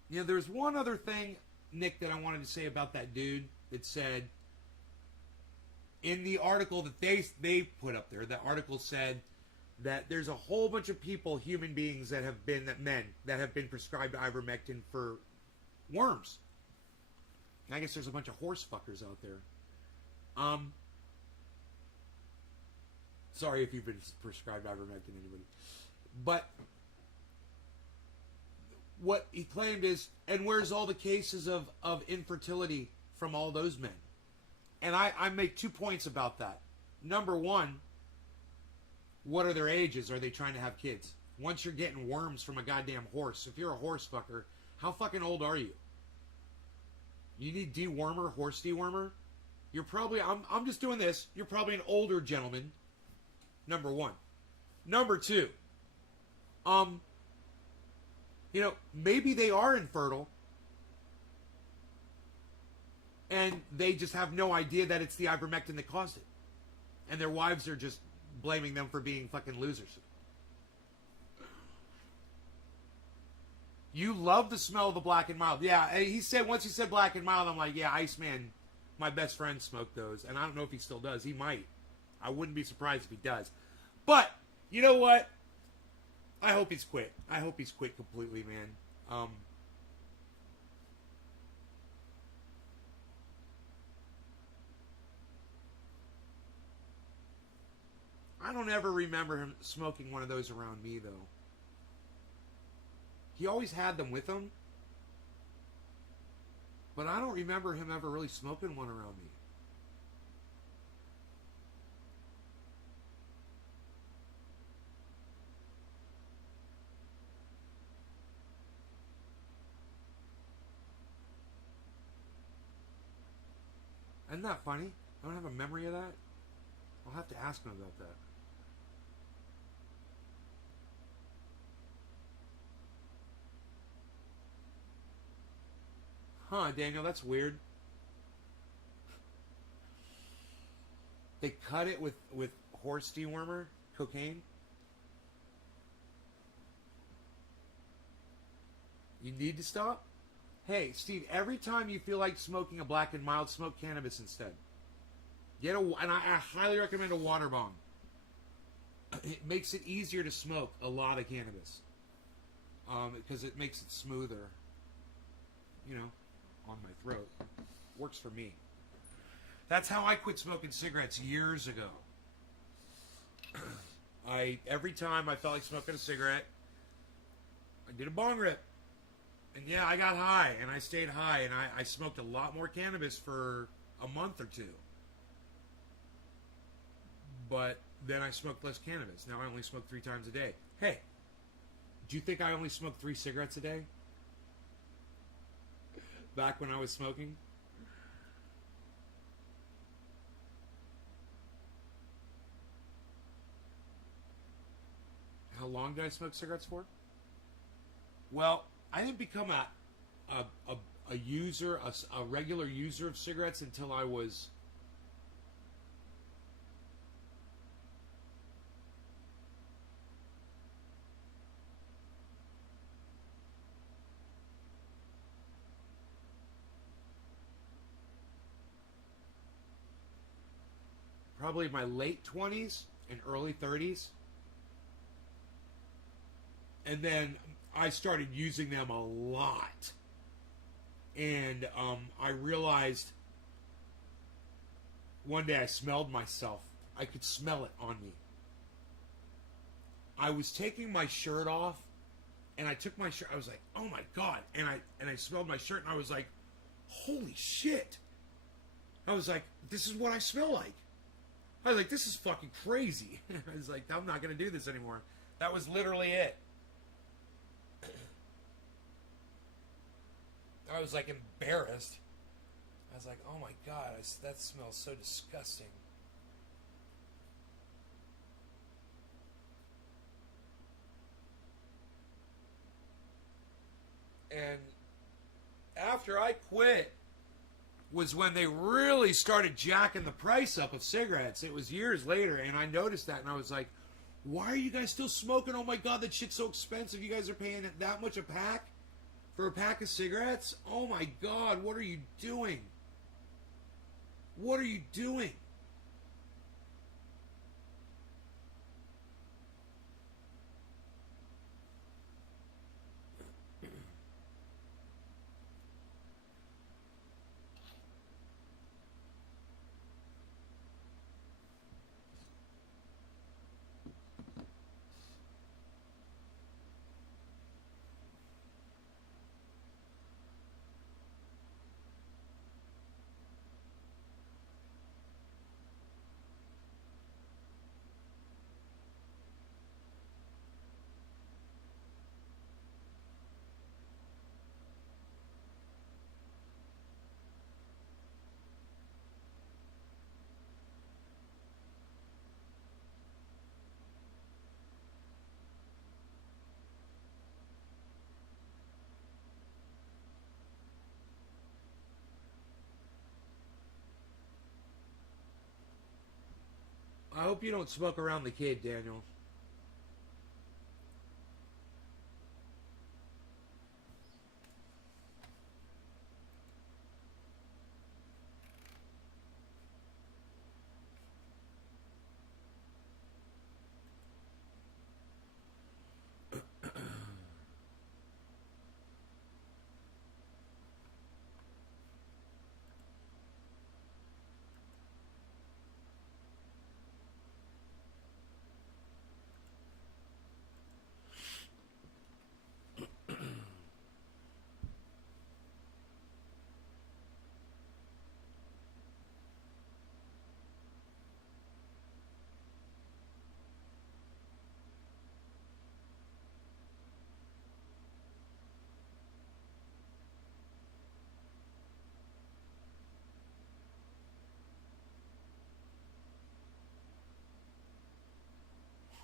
You know, there's one other thing, Nick, that I wanted to say about that dude. It said in the article that they put up there, the article said that there's a whole bunch of people, human beings that have been prescribed ivermectin for worms. I guess there's a bunch of horse fuckers out there. Sorry if you've been prescribed ivermectin, anybody. But what he claimed is, and where's all the cases of infertility from all those men? And I make 2 points about that. Number one, what are their ages? Are they trying to have kids? Once you're getting worms from a goddamn horse, if you're a horse fucker, how fucking old are you? You need dewormer, horse dewormer? You're probably, I'm just doing this, you're probably an older gentleman. Number one. Number two, you know, maybe they are infertile and they just have no idea that it's the ivermectin that caused it. And their wives are just blaming them for being fucking losers. You love the smell of the Black and Mild. Yeah, he said, once he said Black and Mild, I'm like, yeah, Iceman, my best friend, smoked those. And I don't know if he still does. He might. I wouldn't be surprised if he does. But, you know what? I hope he's quit. I hope he's quit completely, man. I don't ever remember him smoking one of those around me, though. He always had them with him. But I don't remember him ever really smoking one around me. Isn't that funny? I don't have a memory of that. I'll have to ask him about that. Huh, Daniel, that's weird. They cut it with horse dewormer, cocaine. You need to stop? Hey, Steve, every time you feel like smoking a Black and Mild, smoke cannabis instead. And I highly recommend a water bomb. It makes it easier to smoke a lot of cannabis. Because it makes it smoother. You know, on my throat. Works for me. That's how I quit smoking cigarettes years ago. Every time I felt like smoking a cigarette, I did a bong rip. And yeah, I got high, and I stayed high, and I smoked a lot more cannabis for a month or two. But then I smoked less cannabis. Now I only smoke 3 times a day. Hey, do you think I only smoked 3 cigarettes a day? Back when I was smoking? How long did I smoke cigarettes for? Well, I didn't become a user, a regular user of cigarettes until I was probably my late 20s and early 30s. And then I started using them a lot. And I realized one day I smelled myself. I could smell it on me. I was taking my shirt off, and I took my shirt. I was like, oh my God. And I smelled my shirt, and I was like, holy shit. I was like, this is what I smell like. I was like, this is fucking crazy. I was like, I'm not going to do this anymore. That was literally it. I was like embarrassed. I was like, oh my God, that smells so disgusting. And after I quit was when they really started jacking the price up of cigarettes. It was years later, and I noticed that, and I was like, why are you guys still smoking? Oh my god, that shit's so expensive. You guys are paying that much a pack for a pack of cigarettes? Oh my god, what are you doing? What are you doing? I hope you don't smoke around the kid, Daniel.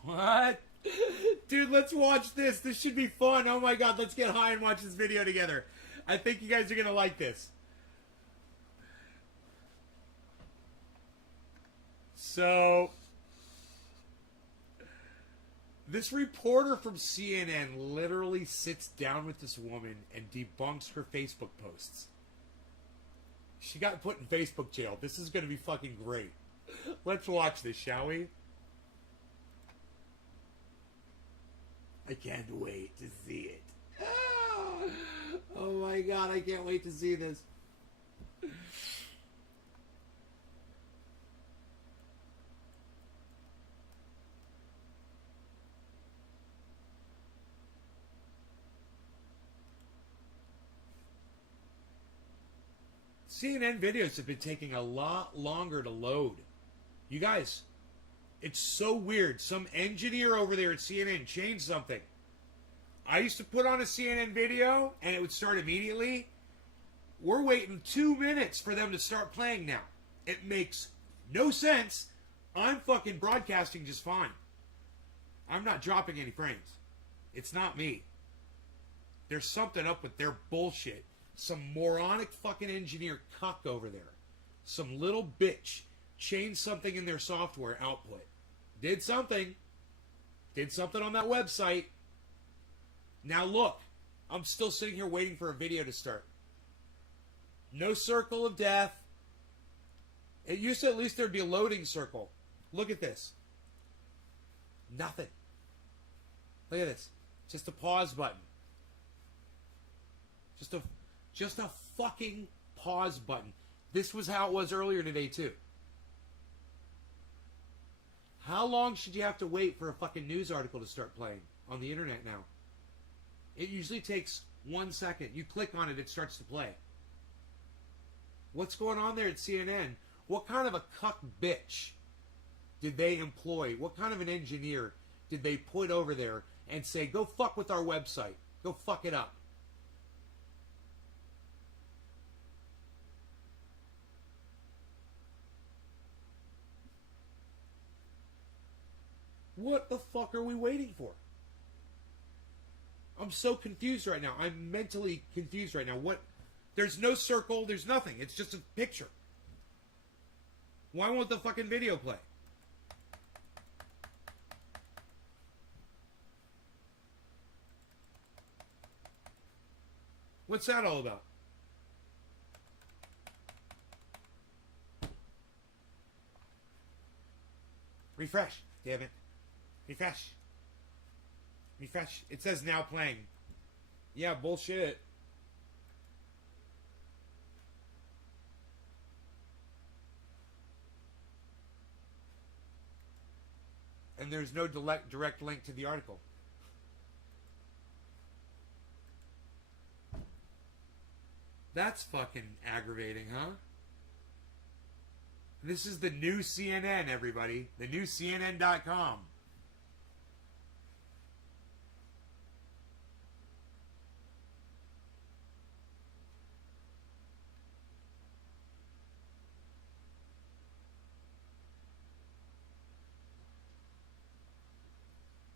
What? Dude, let's watch this. This should be fun. Oh my god, let's get high and watch this video together. I think you guys are going to like this. So, this reporter from CNN literally sits down with this woman and debunks her Facebook posts. She got put in Facebook jail. This is going to be fucking great. Let's watch this, shall we? I can't wait to see it. Oh my god, I can't wait to see this. CNN videos have been taking a lot longer to load. You guys, it's so weird. Some engineer over there at CNN changed something. I used to put on a CNN video and it would start immediately. We're waiting 2 minutes for them to start playing now. It makes no sense. I'm fucking broadcasting just fine. I'm not dropping any frames. It's not me. There's something up with their bullshit. Some moronic fucking engineer cuck over there. Some little bitch changed something in their software output. Did something. Did something on that website. Now look, I'm still sitting here waiting for a video to start. No circle of death. It used to at least there'd be a loading circle. Look at this. Nothing. Look at this. Just a pause button. Just a fucking pause button. This was how it was earlier today too. How long should you have to wait for a fucking news article to start playing on the internet now? It usually takes 1 second. You click on it, it starts to play. What's going on there at CNN? What kind of a cuck bitch did they employ? What kind of an engineer did they put over there and say, go fuck with our website. Go fuck it up. What the fuck are we waiting for? I'm so confused right now. I'm mentally confused right now. What? There's no circle. There's nothing. It's just a picture. Why won't the fucking video play? What's that all about? Refresh. Damn it. Refresh. Refresh. It says now playing. Yeah, bullshit. And there's no direct link to the article. That's fucking aggravating, huh? This is the new CNN, everybody. The new CNN.com.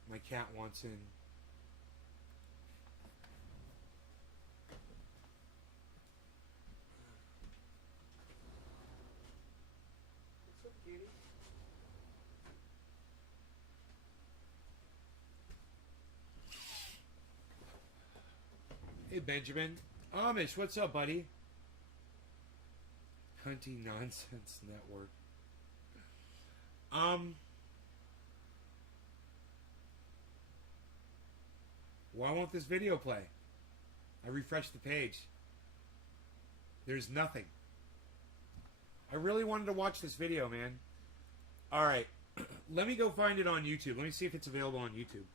My cat wants in. What's up, kitty? Hey, Benjamin. Amish, what's up, buddy? Hunty Nonsense Network. Why won't this video play? I refreshed the page. There's nothing. I really wanted to watch this video, man. Alright. Let me go find it on YouTube. Let me see if it's available on YouTube.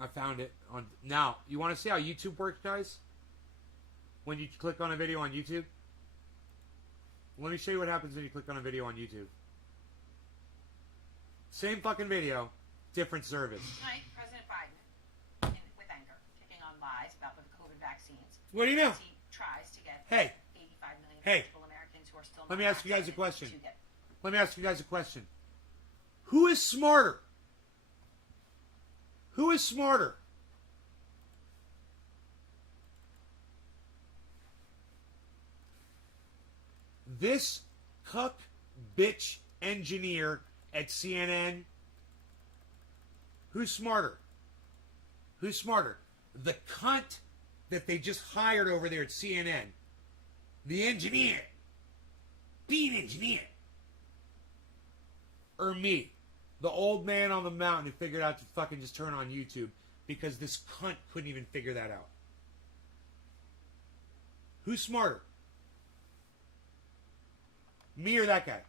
I found it on now. You want to see how YouTube works, guys? When you click on a video on YouTube, let me show you what happens when you click on a video on YouTube. Same fucking video, different service. Tonight, President Biden, with anger, kicking on lies about the COVID vaccines. What do you know? He tries to get 85 million eligible Americans who are still. Let me ask you guys a question. To get. Let me ask you guys a question. Who is smarter? Who is smarter? This cuck bitch engineer at CNN? Who's smarter? Who's smarter? The cunt that they just hired over there at CNN. The engineer. Being engineer. Or me. The old man on the mountain who figured out to fucking just turn on YouTube because this cunt couldn't even figure that out. Who's smarter? Me or that guy?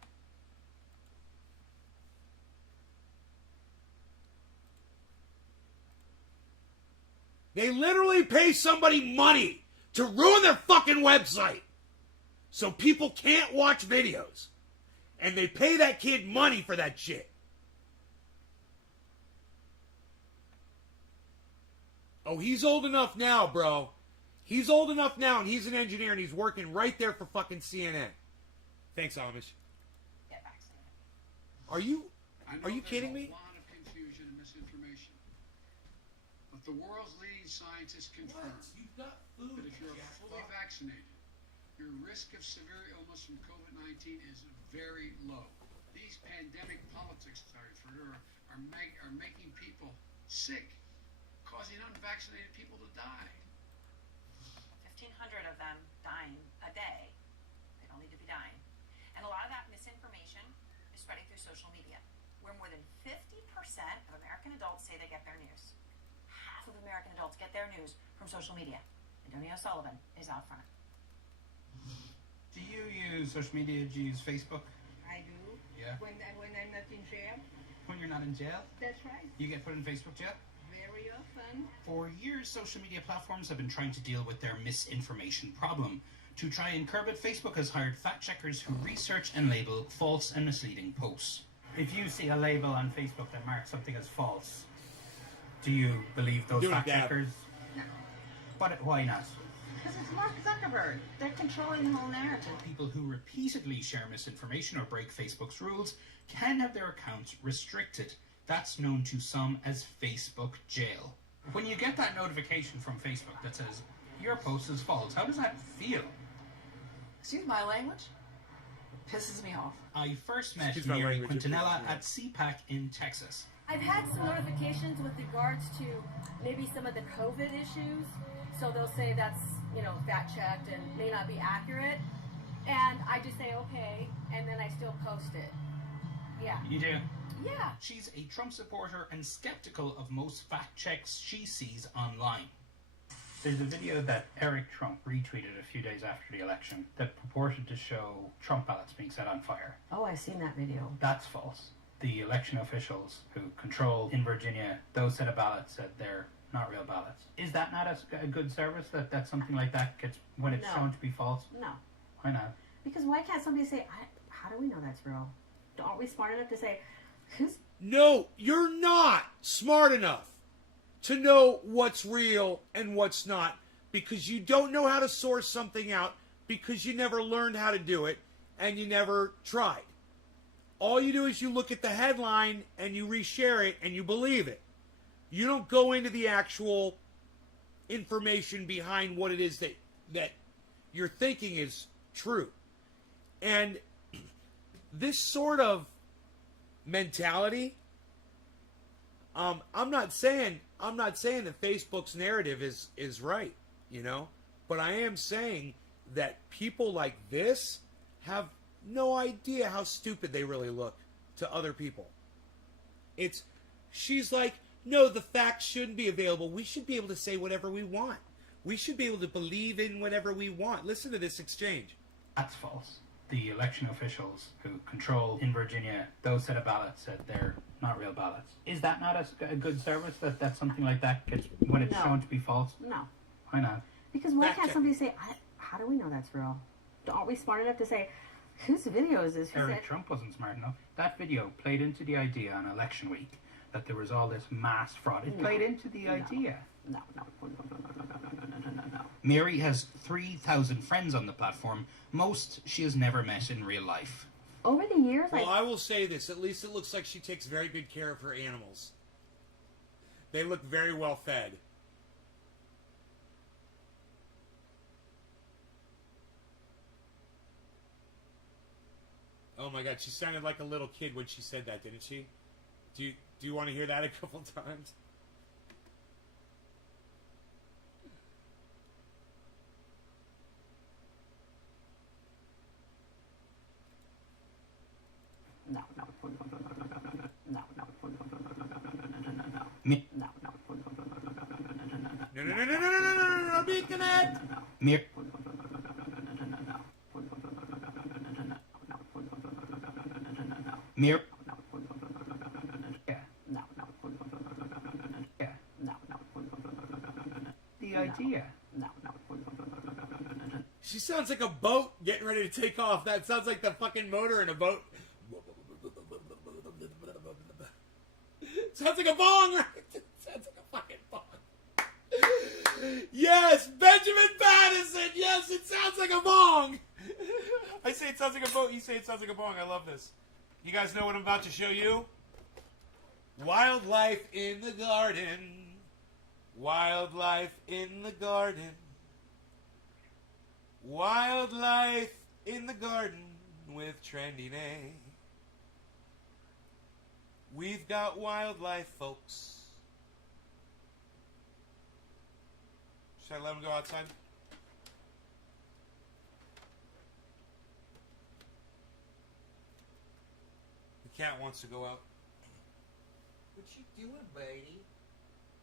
They literally pay somebody money to ruin their fucking website so people can't watch videos. And they pay that kid money for that shit. Oh, he's old enough now, bro. He's old enough now, and he's an engineer, and he's working right there for fucking CNN. Thanks, Amish. Get vaccinated. Are you kidding me? There's a lot of confusion and misinformation. But the world's leading scientists confirm that if you're fully vaccinated, your risk of severe illness from COVID-19 is very low. These pandemic politics are making people sick, causing unvaccinated people to die. 1,500 of them dying a day. They don't need to be dying. And a lot of that misinformation is spreading through social media, where more than 50% of American adults say they get their news. Half of American adults get their news from social media. Antonio Sullivan is out front. Do you use social media? Do you use Facebook? I do. Yeah. When I'm not in jail. when you're not in jail? That's right. You get put in Facebook jail? Very often. For years, social media platforms have been trying to deal with their misinformation problem. To try and curb it, Facebook has hired fact-checkers who research and label false and misleading posts. If you see a label on Facebook that marks something as false, do you believe those fact-checkers? No. But why not? Because it's Mark Zuckerberg. They're controlling the whole narrative. People who repeatedly share misinformation or break Facebook's rules can have their accounts restricted. That's known to some as Facebook jail. When you get that notification from Facebook that says, your post is false, how does that feel? Excuse my language? It pisses me off. I first met Mary Quintanilla at CPAC in Texas. I've had some notifications with regards to maybe some of the COVID issues. So they'll say that's, fact checked and may not be accurate. And I just say, okay, and then I still post it. Yeah. You do? Yeah. She's a Trump supporter and skeptical of most fact checks she sees online. There's a video that Eric Trump retweeted a few days after the election that purported to show Trump ballots being set on fire. Oh, I've seen that video. That's false. The election officials who control in Virginia those set of ballots said they're not real ballots. Is that not a good service that something like that gets when it's shown to be false? No. Why not? Because why can't somebody say, how do we know that's real? Aren't we smart enough to say, who's... No, you're not smart enough to know what's real and what's not, because you don't know how to source something out, because you never learned how to do it and you never tried. All you do is you look at the headline and you reshare it and you believe it. You don't go into the actual information behind what it is that you're thinking is true. And this sort of mentality, I'm not saying that Facebook's narrative is right, but I am saying that people like this have no idea how stupid they really look to other people. She's like, no, the facts shouldn't be available. We should be able to say whatever we want. We should be able to believe in whatever we want. Listen to this exchange. That's false. The election officials who control in Virginia those set of ballots said they're not real ballots. Is that not a good service that something like that gets when it's shown to be false? No. Why not? Because why can't somebody say, how do we know that's real? Aren't we smart enough to say, whose video is this? Eric Trump wasn't smart enough. That video played into the idea on election week that there was all this mass fraud. It played into the idea. No. Mary has 3,000 friends on the platform. Most she has never met in real life. Over the years, well, I will say this. At least it looks like she takes very good care of her animals. They look very well fed. Oh my God, she sounded like a little kid when she said that, didn't she? Do you want to hear that a couple times? No. No, beacon it! Mir. The idea. She sounds like a boat getting ready to take off. That sounds like the fucking motor in a boat. Sounds like a bong, right? Sounds like a fucking bong. Yes, Benjamin Pattison. Yes, it sounds like a bong. I say it sounds like a boat. You say it sounds like a bong. I love this. You guys know what I'm about to show you? Wildlife in the garden. Wildlife in the garden. Wildlife in the garden with Trendy Nay. We've got wildlife, folks. Should I let him go outside? The cat wants to go out. What you doing, buddy?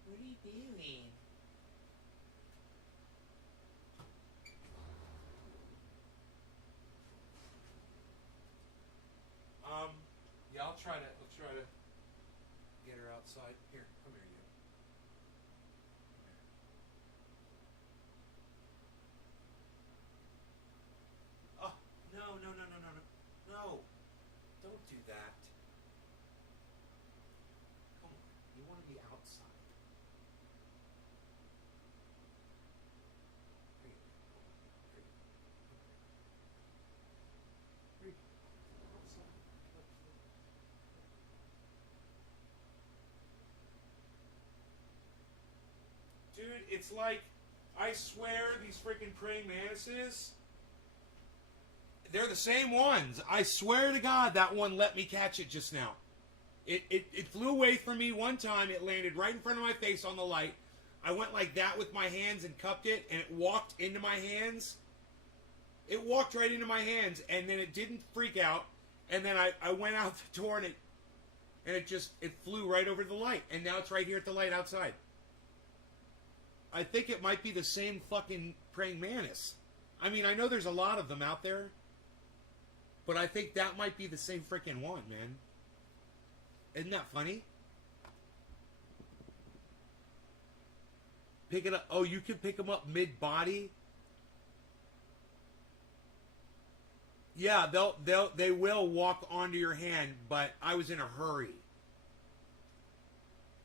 What are you doing? Yeah, I'll try to outside. Here, come here, you. Oh, no, no, no, no, no, no. No. Don't do that. Come on. You want to be outside. Here you go. Here you go. Here you go. Outside. Dude, it's like, I swear these freaking praying mantises, they're the same ones. I swear to God that one let me catch it just now. It flew away from me one time. It landed right in front of my face on the light. I went like that with my hands and cupped it, and it walked into my hands. It walked right into my hands, and then it didn't freak out. And then I went out the door, and it flew right over the light. And now it's right here at the light outside. I think it might be the same fucking praying mantis. I mean, I know there's a lot of them out there, but I think that might be the same freaking one, man. Isn't that funny? Pick it up. Oh, you can pick them up mid-body? Yeah, they will walk onto your hand, but I was in a hurry.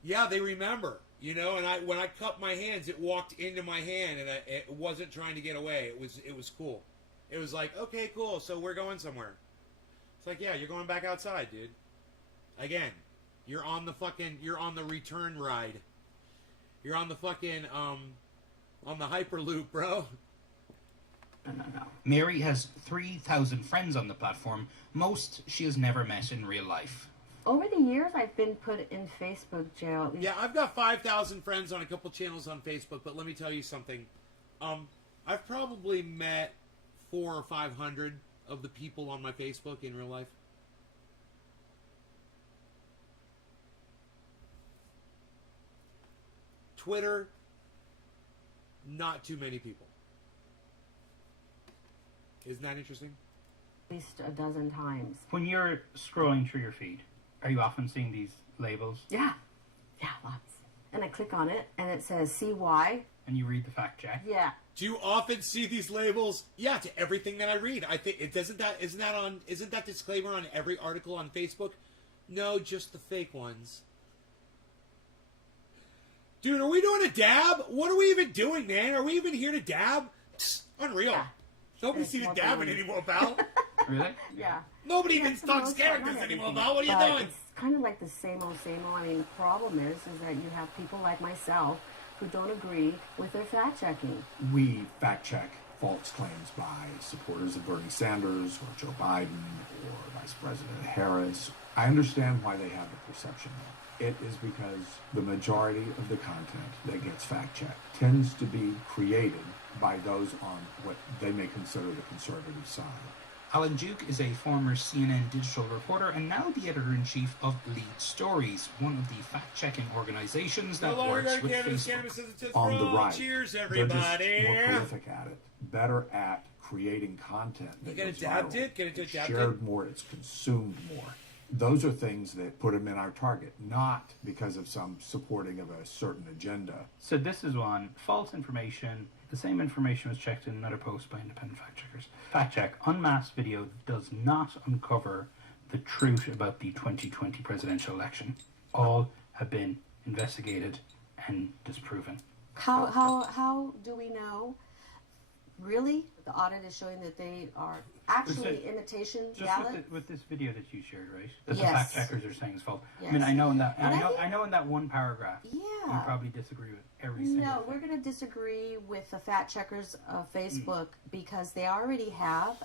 Yeah, they remember. You know, and when I cupped my hands, it walked into my hand, and it wasn't trying to get away. It was cool. It was like, okay, cool. So we're going somewhere. It's like, yeah, you're going back outside, dude. Again, you're on the return ride. You're on the fucking on the Hyperloop, bro. No. Mary has 3,000 friends on the platform. Most she has never met in real life. Over the years, I've been put in Facebook jail. Yeah, I've got 5,000 friends on a couple channels on Facebook, but let me tell you something. I've probably met 400 or 500 of the people on my Facebook in real life. Twitter, not too many people. Isn't that interesting? At least a dozen times. When you're scrolling through your feed, are you often seeing these labels? Yeah, lots. And I click on it, and it says, see why? And you read the fact check? Yeah. Do you often see these labels? Yeah, to everything that I read. I think isn't that disclaimer on every article on Facebook? No, just the fake ones. Dude, are we doing a dab? What are we even doing, man? Are we even here to dab? Psst, unreal. Yeah. Nobody's even dabbing anymore, pal. Really? Yeah. Nobody even talks characters anymore, pal. What are you doing? It's kind of like the same old, same old. I mean, the problem is that you have people like myself who don't agree with their fact-checking. We fact-check false claims by supporters of Bernie Sanders or Joe Biden or Vice President Harris. I understand why they have the perception. It is because the majority of the content that gets fact-checked tends to be created by those on what they may consider the conservative side. Alan Duke is a former CNN digital reporter and now the editor-in-chief of Lead Stories, one of the fact-checking organizations that works with Facebook. On the right, cheers, everybody. They're just more everybody. prolific at it, better at creating content that You gets gotta adapt viral. it, gotta It's adapt shared it. more, it's consumed more. Those are things that put them in our target, not because of some supporting of a certain agenda. So this is one. False information. The same information was checked in another post by independent fact checkers. Fact check. Unmasked video does not uncover the truth about the 2020 presidential election. All have been investigated and disproven. How do we know? Really? The audit is showing that they are actually imitation ballots? With this video that you shared, right? That the Yes. fact checkers are saying is false. Yes. I mean, I know in that And I know in that one paragraph. Yeah. You probably disagree with every single No, thing. we're going to disagree with the fact checkers of Facebook because they already have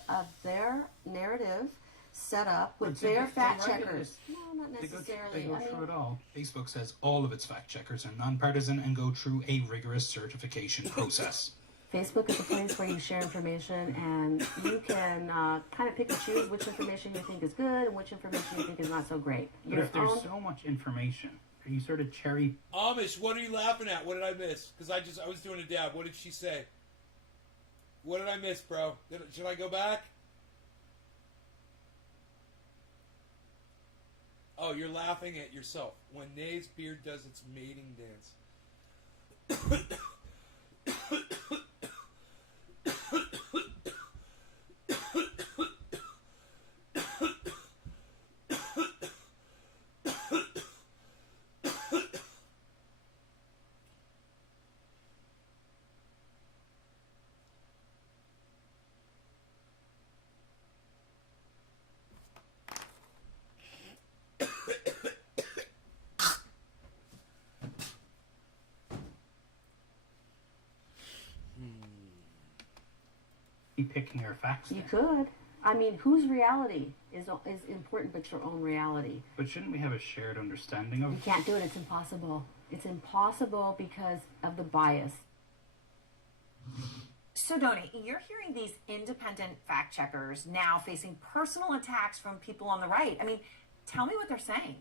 their narrative set up with So their they fact write it checkers. as- No, not They necessarily. go through it all. Facebook says all of its fact checkers are nonpartisan and go through a rigorous certification process. Facebook is a place where you share information and you can kind of pick and choose which information you think is good and which information you think is not so great. But if there's so much information, are you sort of cherry... Amish, what are you laughing at? What did I miss? Because I was doing a dab. What did she say? What did I miss, bro? Should I go back? Oh, you're laughing at yourself. When Nay's beard does its mating dance. Picking your facts. You could. I mean, whose reality is important but your own reality? But shouldn't we have a shared understanding of You can't do it. It's impossible. It's impossible because of the bias. So, Donnie, you're hearing these independent fact checkers now facing personal attacks from people on the right. I mean, tell me what they're saying.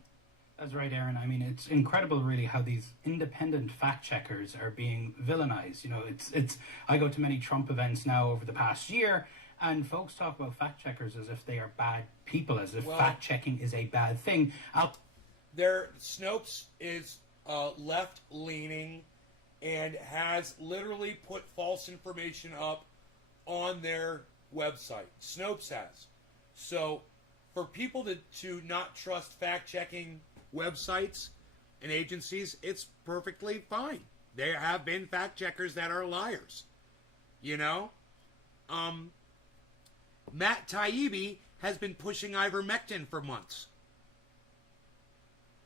That's right, Aaron. I mean, it's incredible, really, how these independent fact checkers are being villainized. You know, it's. I go to many Trump events now over the past year, and folks talk about fact checkers as if they are bad people, as if fact checking is a bad thing. Snopes is left leaning and has literally put false information up on their website. Snopes has. So, for people to not trust fact checking websites and agencies, it's perfectly fine. There have been fact checkers that are liars. You know? Matt Taibbi has been pushing ivermectin for months.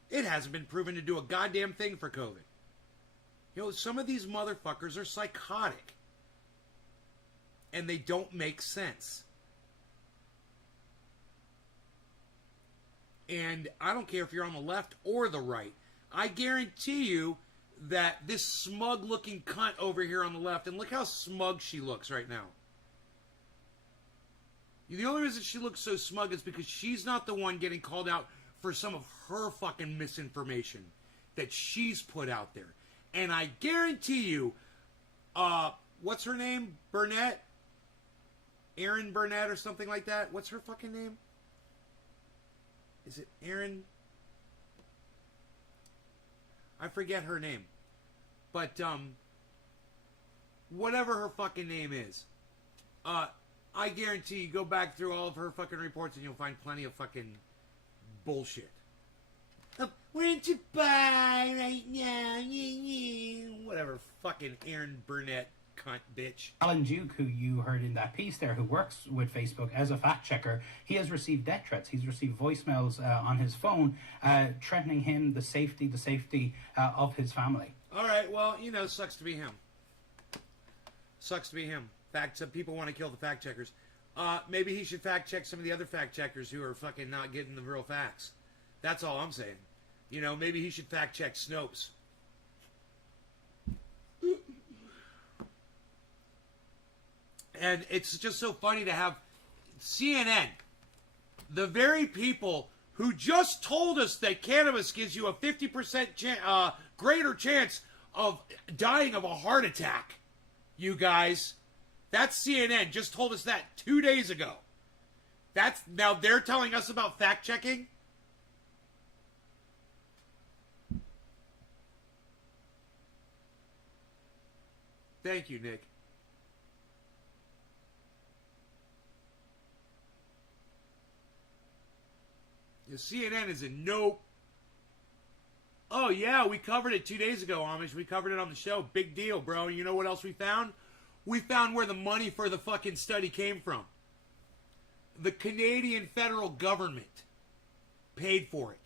It hasn't been proven to do a goddamn thing for COVID. You know, some of these motherfuckers are psychotic. And they don't make sense. And I don't care if you're on the left or the right. I guarantee you that this smug-looking cunt over here on the left, and look how smug she looks right now. The only reason she looks so smug is because she's not the one getting called out for some of her fucking misinformation that she's put out there. And I guarantee you, what's her name? Burnett? Erin Burnett or something like that? What's her fucking name? Is it Erin? I forget her name. But, whatever her fucking name is, I guarantee you go back through all of her fucking reports and you'll find plenty of fucking bullshit. We're in Dubai right now. Whatever, fucking Erin Burnett cunt bitch. Alan Duke, who you heard in that piece there, who works with Facebook as a fact checker, he has received death threats. He's received voicemails on his phone threatening him, the safety of his family. All right, well, you know, sucks to be him. Sucks to be him. Some people want to kill the fact checkers. Maybe he should fact check some of the other fact checkers who are fucking not getting the real facts. That's all I'm saying. You know, maybe he should fact check Snopes. And it's just so funny to have CNN, the very people who just told us that cannabis gives you a 50% greater chance of dying of a heart attack. You guys, that's CNN, just told us that 2 days ago. Now they're telling us about fact checking? Thank you, Nick. The CNN is a nope. Oh, yeah, we covered it 2 days ago, Amish. We covered it on the show. Big deal, bro. And you know what else we found? We found where the money for the fucking study came from. The Canadian federal government paid for it.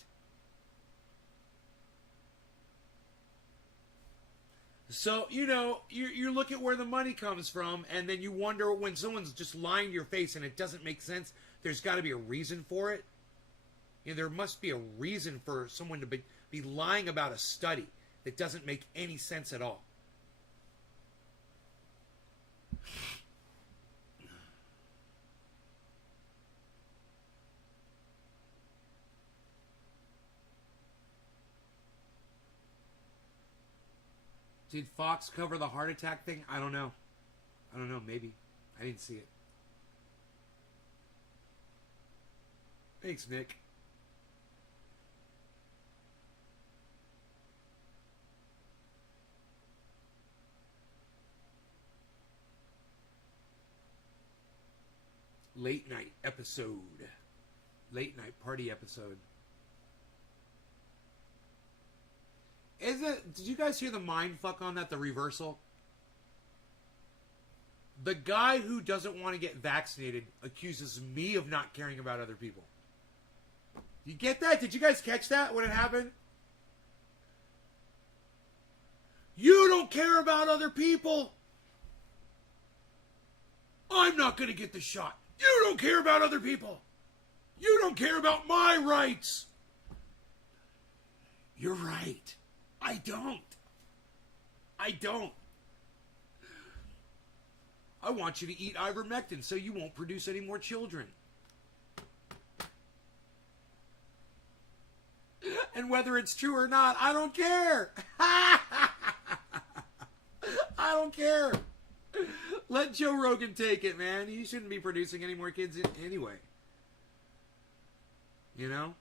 So, you know, you look at where the money comes from, and then you wonder when someone's just lying to your face and it doesn't make sense, there's got to be a reason for it. You know, there must be a reason for someone to be lying about a study that doesn't make any sense at all. Did Fox cover the heart attack thing? I don't know. Maybe. I didn't see it. Thanks, Nick. late night episode. Late night party episode. Did you guys hear the mind fuck on that? The reversal? The guy who doesn't want to get vaccinated accuses me of not caring about other people. You get that? Did you guys catch that when it happened? You don't care about other people. I'm not going to get the shot. You don't care about other people. You don't care about my rights. You're right. I don't. I want you to eat ivermectin so you won't produce any more children. And whether it's true or not, I don't care. I don't care. Let Joe Rogan take it, man. He shouldn't be producing any more kids anyway. You know?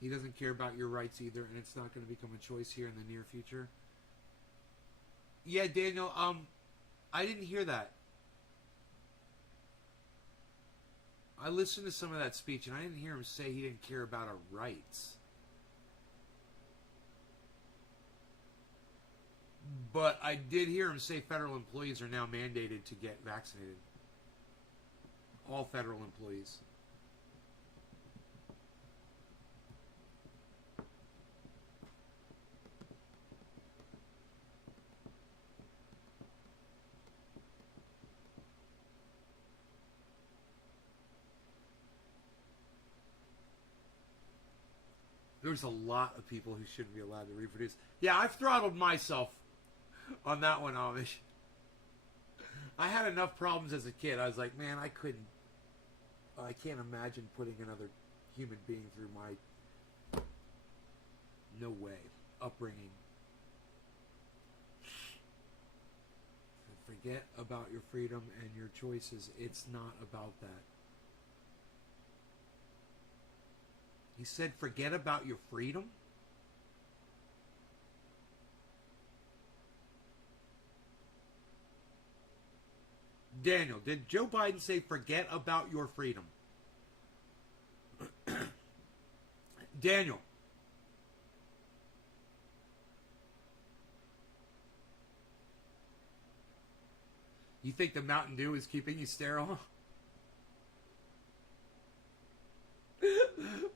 He doesn't care about your rights either, and it's not going to become a choice here in the near future. Yeah, Daniel, I didn't hear that. I listened to some of that speech, and I didn't hear him say he didn't care about our rights. But I did hear him say federal employees are now mandated to get vaccinated. All federal employees. There's a lot of people who shouldn't be allowed to reproduce. Yeah, I've throttled myself on that one, Amish. I had enough problems as a kid. I was like, man, I can't imagine putting another human being through my, no way, upbringing. Forget about your freedom and your choices. It's not about that. He said, forget about your freedom? Daniel, did Joe Biden say, forget about your freedom? Daniel. You think the Mountain Dew is keeping you sterile?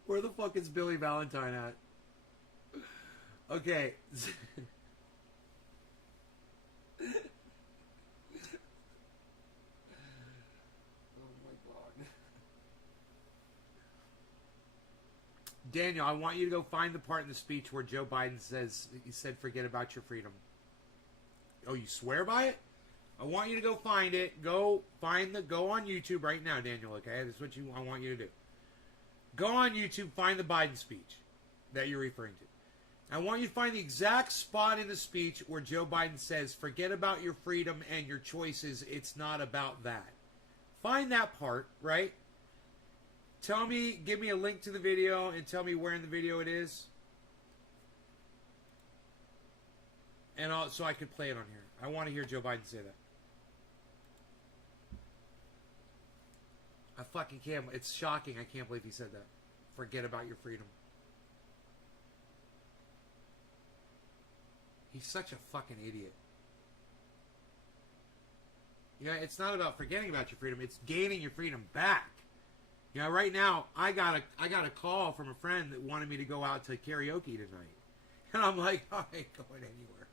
Where the fuck is Billy Valentine at? Okay. Oh my God. Daniel, I want you to go find the part in the speech where Joe Biden says, he said, forget about your freedom. Oh, you swear by it? I want you to go find it. Go on YouTube right now, Daniel, okay? That's what I want you to do. Go on YouTube, find the Biden speech that you're referring to. I want you to find the exact spot in the speech where Joe Biden says, forget about your freedom and your choices. It's not about that. Find that part, right? Give me a link to the video and tell me where in the video it is. And so I could play it on here. I want to hear Joe Biden say that. I fucking can't. It's shocking. I can't believe he said that. Forget about your freedom. He's such a fucking idiot. Yeah, it's not about forgetting about your freedom. It's gaining your freedom back. You know, right now, I got a call from a friend that wanted me to go out to karaoke tonight. And I'm like, I ain't going anywhere.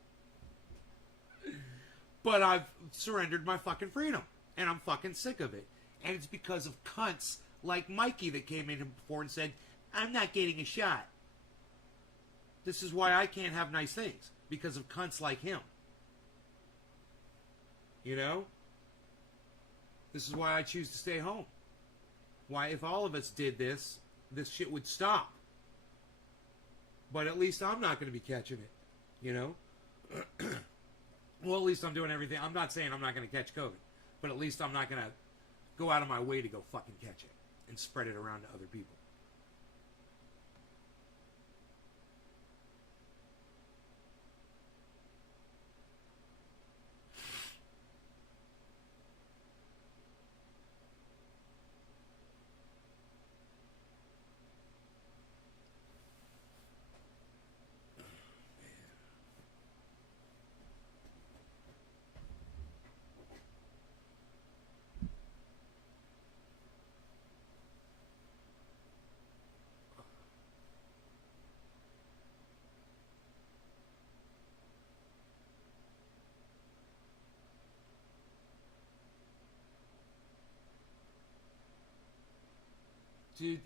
But I've surrendered my fucking freedom. And I'm fucking sick of it. And it's because of cunts like Mikey that came in before and said, I'm not getting a shot. This is why I can't have nice things. Because of cunts like him. You know? This is why I choose to stay home. Why, if all of us did this shit would stop. But at least I'm not going to be catching it. You know? Well, at least I'm doing everything. I'm not saying I'm not going to catch COVID. But at least I'm not going to go out of my way to go fucking catch it and spread it around to other people. Dude,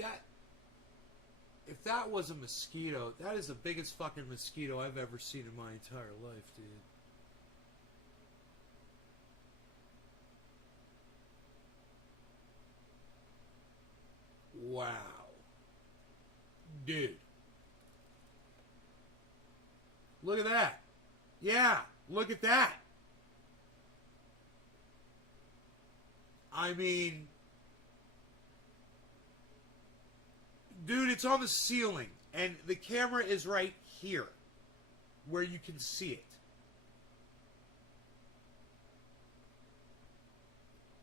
if that was a mosquito, that is the biggest fucking mosquito I've ever seen in my entire life, dude. Wow. Dude. Look at that. Yeah, look at that. I mean, dude, it's on the ceiling, and the camera is right here, where you can see it.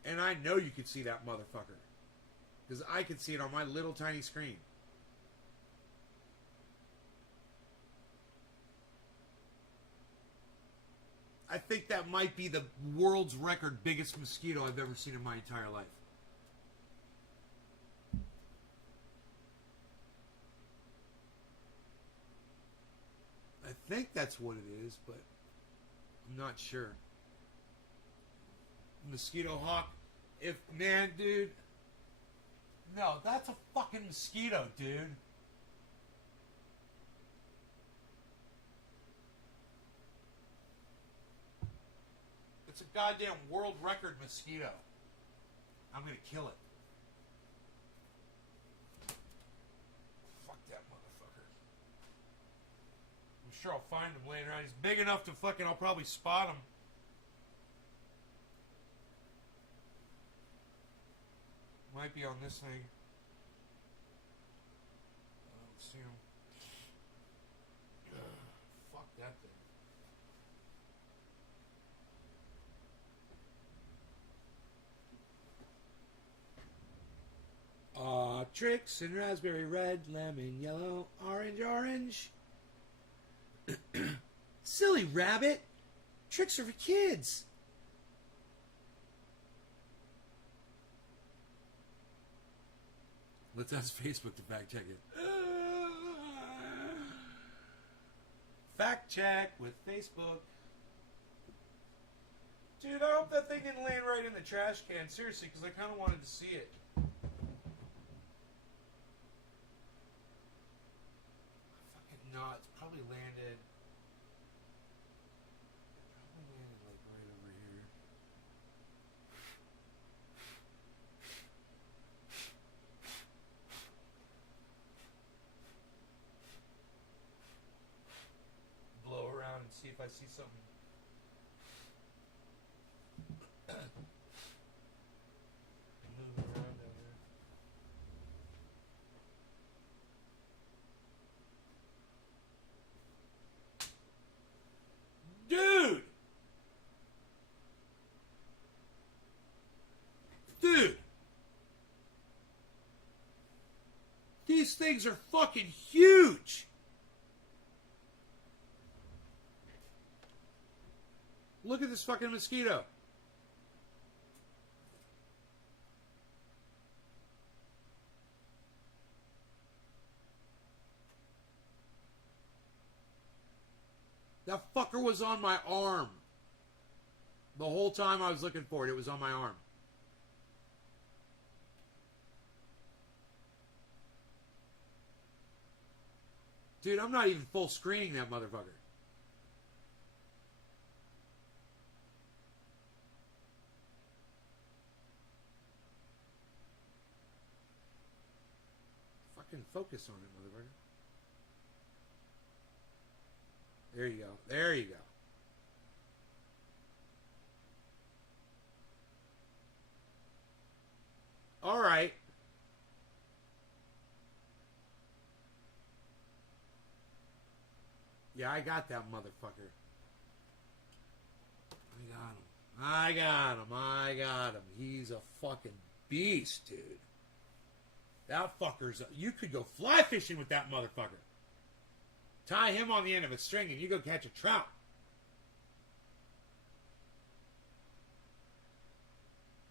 And I know you can see that motherfucker, because I can see it on my little tiny screen. I think that might be the world's record biggest mosquito I've ever seen in my entire life. I think that's what it is, but I'm not sure. Mosquito hawk. Man, dude. No, that's a fucking mosquito, dude. It's a goddamn world record mosquito. I'm gonna kill it. Fuck that motherfucker. I'm sure I'll find him later on. He's big enough to fucking, I'll probably spot him. Might be on this thing. I don't see him. Fuck that thing. Tricks in raspberry red, lemon yellow, orange. Silly rabbit. Tricks are for kids. Let's ask Facebook to fact check it. Fact check with Facebook. Dude, I hope that thing didn't land right in the trash can. Seriously, because I kind of wanted to see it. Fucking not. It's probably landed. Like right over here. Blow around and see if I see something. Moving around down there. Dude! These things are fucking huge! Look at this fucking mosquito. That fucker was on my arm. The whole time I was looking for it, it was on my arm. Dude, I'm not even full screening that motherfucker. Fucking focus on it, motherfucker. There you go. There you go. All right. Yeah, I got that motherfucker. I got him. He's a fucking beast, dude. That fucker's... You could go fly fishing with that motherfucker. Tie him on the end of a string and you go catch a trout.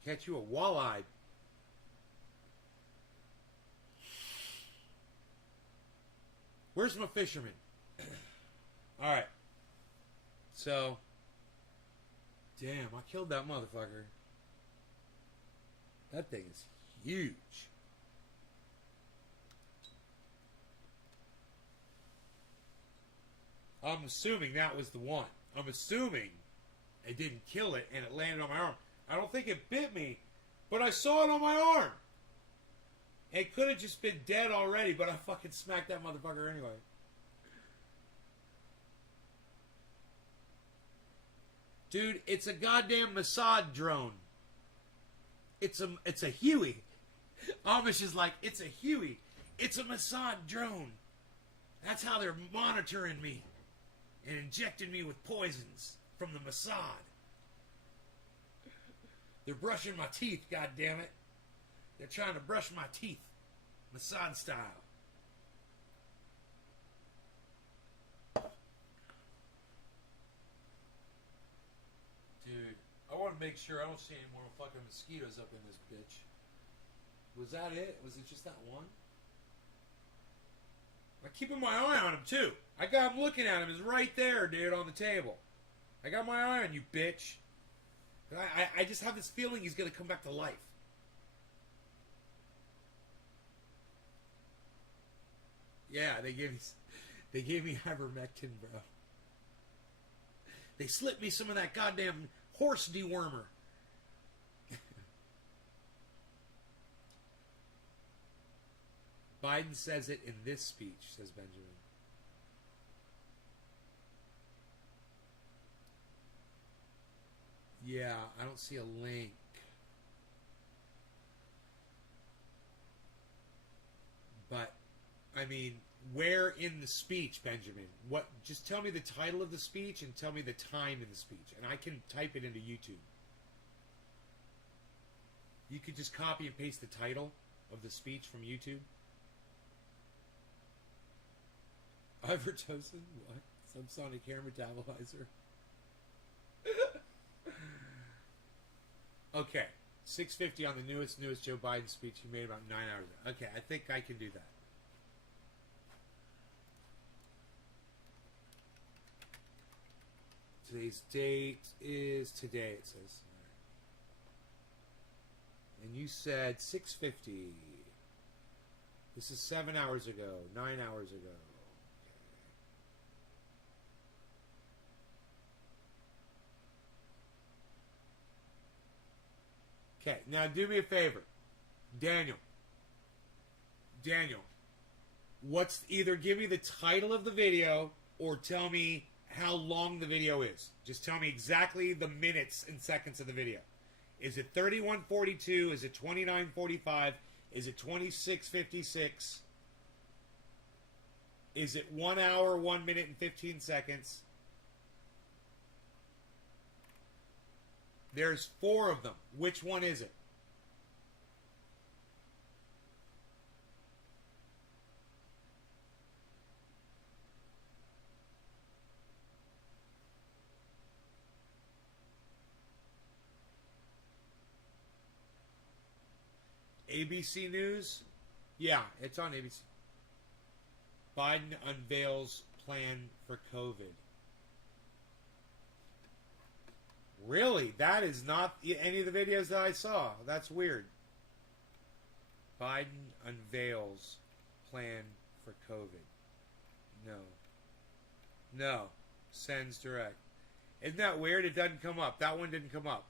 Catch you a walleye. Where's my fisherman? Alright. So. Damn, I killed that motherfucker. That thing is huge. I'm assuming that was the one. I'm assuming it didn't kill it and it landed on my arm. I don't think it bit me, but I saw it on my arm. It could have just been dead already, but I fucking smacked that motherfucker anyway. Dude, it's a goddamn Mossad drone. It's a Huey. Amish is like, it's a Huey. It's a Mossad drone. That's how they're monitoring me and injecting me with poisons from the Mossad. They're brushing my teeth, goddammit. They're trying to brush my teeth. Mossad style. Dude, I want to make sure I don't see any more fucking mosquitoes up in this bitch. Was that it? Was it just that one? I'm keeping my eye on him, too. I got him looking at him. He's right there, dude, on the table. I got my eye on you, bitch. I just have this feeling he's going to come back to life. Yeah, they gave me ivermectin, bro. They slipped me some of that goddamn horse dewormer. Biden says it in this speech, says Benjamin. Yeah, I don't see a link. But, I mean, where in the speech, Benjamin? What? Just tell me the title of the speech and tell me the time in the speech, and I can type it into YouTube. You could just copy and paste the title of the speech from YouTube. Ivermectin? What? Subsonic hair metabolizer? Okay. 6:50 on the newest Joe Biden speech he made about 9 hours ago. Okay, I think I can do that. Today's date is today, it says. And you said 6:50. This is 7 hours ago, 9 hours ago. Okay, now do me a favor. Daniel, what's either give me the title of the video or tell me how long the video is. Just tell me exactly the minutes and seconds of the video. Is it 31:42? Is it 29:45? Is it 26:56? Is it 1 hour, 1 minute, and 15 seconds? There's 4 of them. Which one is it? ABC News? Yeah, it's on ABC. Biden unveils plan for COVID. Really? That is not any of the videos that I saw. That's weird. Biden unveils plan for COVID. No. Sends direct. Isn't that weird? It doesn't come up. That one didn't come up.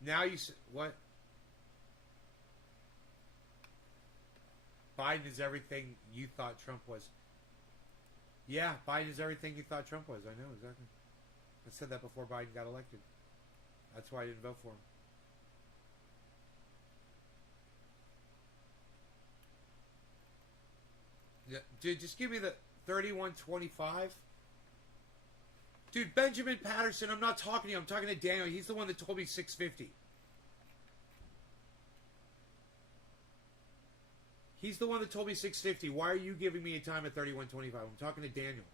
Now you... What? Biden is everything you thought Trump was. Yeah, Biden is everything you thought Trump was. I know, exactly. I said that before Biden got elected. That's why I didn't vote for him. Yeah, dude, just give me the 31:25. Dude, Benjamin Patterson, I'm not talking to you. I'm talking to Daniel. He's the one that told me 6:50. He's the one that told me 6:50. Why are you giving me a time at 31:25? I'm talking to Daniel.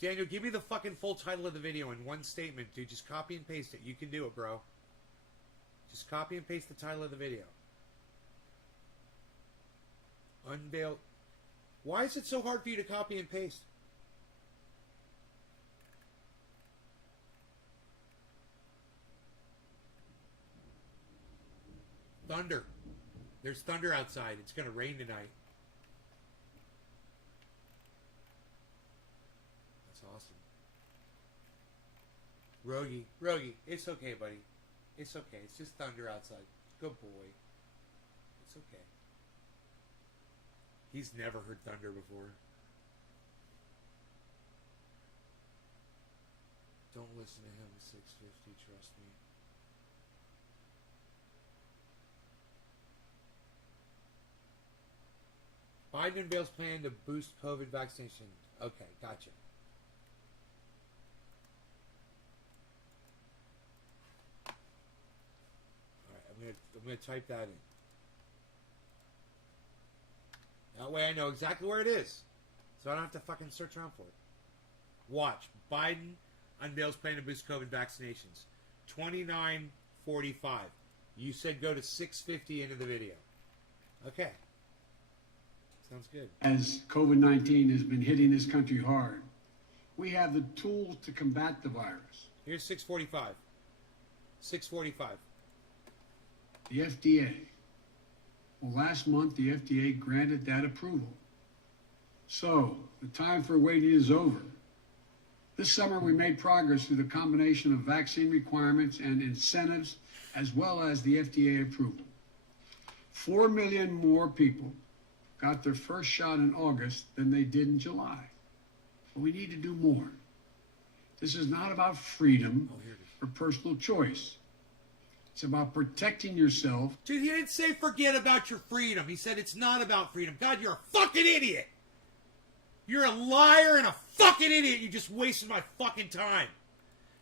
Daniel, give me the fucking full title of the video in one statement, dude. Just copy and paste it. You can do it, bro. Just copy and paste the title of the video. Unveil. Why is it so hard for you to copy and paste? thunder. There's thunder outside. It's going to rain tonight. That's awesome. Rogie, it's okay, buddy. It's okay. It's just thunder outside. Good boy. It's okay. He's never heard thunder before. Don't listen to him, 650, trust me. Biden unveils plan to boost COVID vaccination. Okay, gotcha. Alright, I'm gonna type that in. That way I know exactly where it is. So I don't have to fucking search around for it. Watch. Biden unveils plan to boost COVID vaccinations. 29:45. You said go to 6:50 into the video. Okay. Sounds good. As COVID-19 has been hitting this country hard, we have the tools to combat the virus. Here's 6:45. 6:45. The FDA. Well, last month, the FDA granted that approval. So, the time for waiting is over. This summer, we made progress through the combination of vaccine requirements and incentives, as well as the FDA approval. 4 million more people got their first shot in August than they did in July. But we need to do more. This is not about freedom or personal choice. It's about protecting yourself. Dude, he didn't say forget about your freedom. He said it's not about freedom. God, you're a fucking idiot. You're a liar and a fucking idiot. You just wasted my fucking time.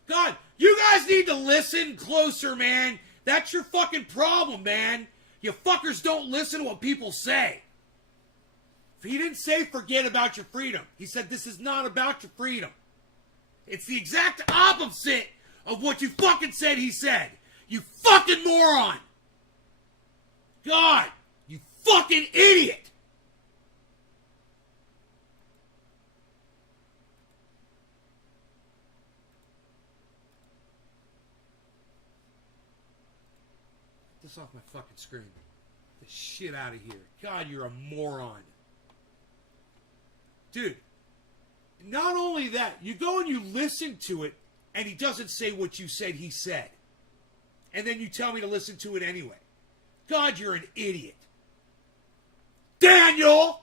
God, you guys need to listen closer, man. That's your fucking problem, man. You fuckers don't listen to what people say. He didn't say forget about your freedom. He said this is not about your freedom. It's the exact opposite of what you fucking said he said. You fucking moron. God, you fucking idiot. Get this off my fucking screen. Get the shit out of here. God, you're a moron. Dude, not only that, you go and you listen to it, and he doesn't say what you said he said. And then you tell me to listen to it anyway. God, you're an idiot. Daniel!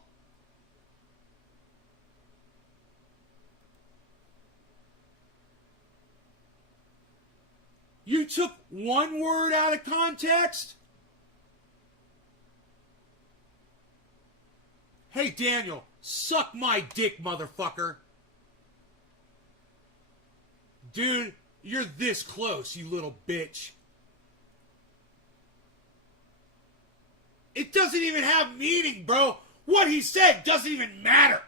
You took one word out of context? Hey, Daniel, suck my dick, motherfucker. Dude, you're this close, you little bitch. It doesn't even have meaning, bro. What he said doesn't even matter.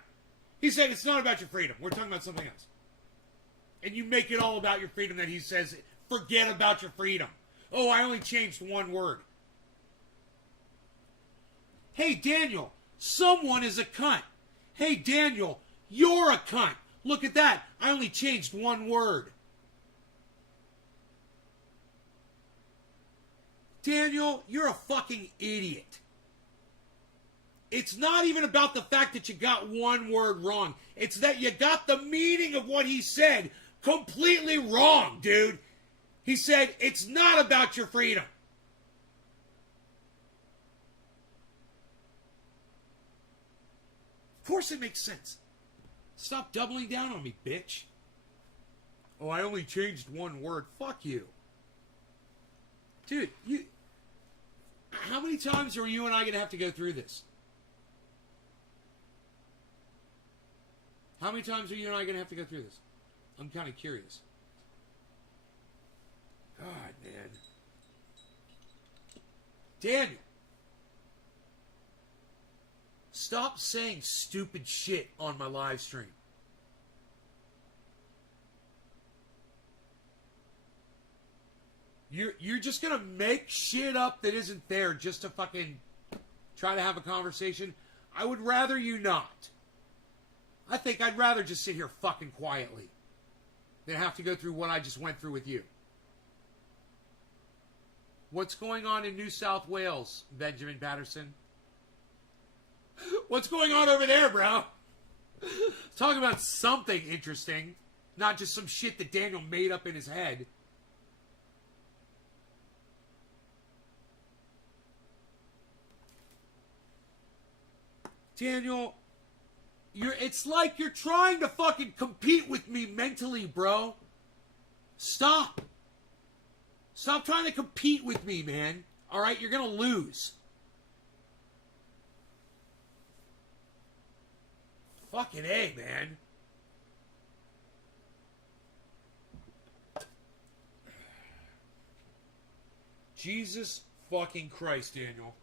He said it's not about your freedom. We're talking about something else. And you make it all about your freedom that he says, forget about your freedom. Oh, I only changed one word. Hey, Daniel, someone is a cunt. Hey, Daniel, you're a cunt. Look at that. I only changed one word. Daniel, you're a fucking idiot. It's not even about the fact that you got one word wrong. It's that you got the meaning of what he said completely wrong, dude. He said, it's not about your freedom. Of course it makes sense. Stop doubling down on me, bitch. Oh, I only changed one word. Fuck you. Dude, how many times are you and I going to have to go through this? How many times are you and I going to have to go through this? I'm kind of curious. God, man. Daniel. Stop saying stupid shit on my live stream. You're just going to make shit up that isn't there just to fucking try to have a conversation? I would rather you not. I think I'd rather just sit here fucking quietly than have to go through what I just went through with you. What's going on in New South Wales, Benjamin Patterson? What's going on over there, bro? Talk about something interesting, not just some shit that Daniel made up in his head. Daniel, it's like you're trying to fucking compete with me mentally, bro. Stop. Stop trying to compete with me, man. All right, you're going to lose. Fucking A, man. Jesus fucking Christ, Daniel.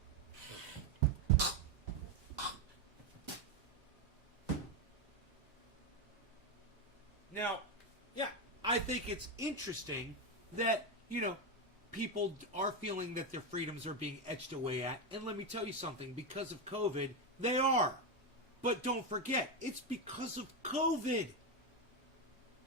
Now, yeah, I think it's interesting that, you know, people are feeling that their freedoms are being etched away at. And let me tell you something, because of COVID, they are. But don't forget, it's because of COVID.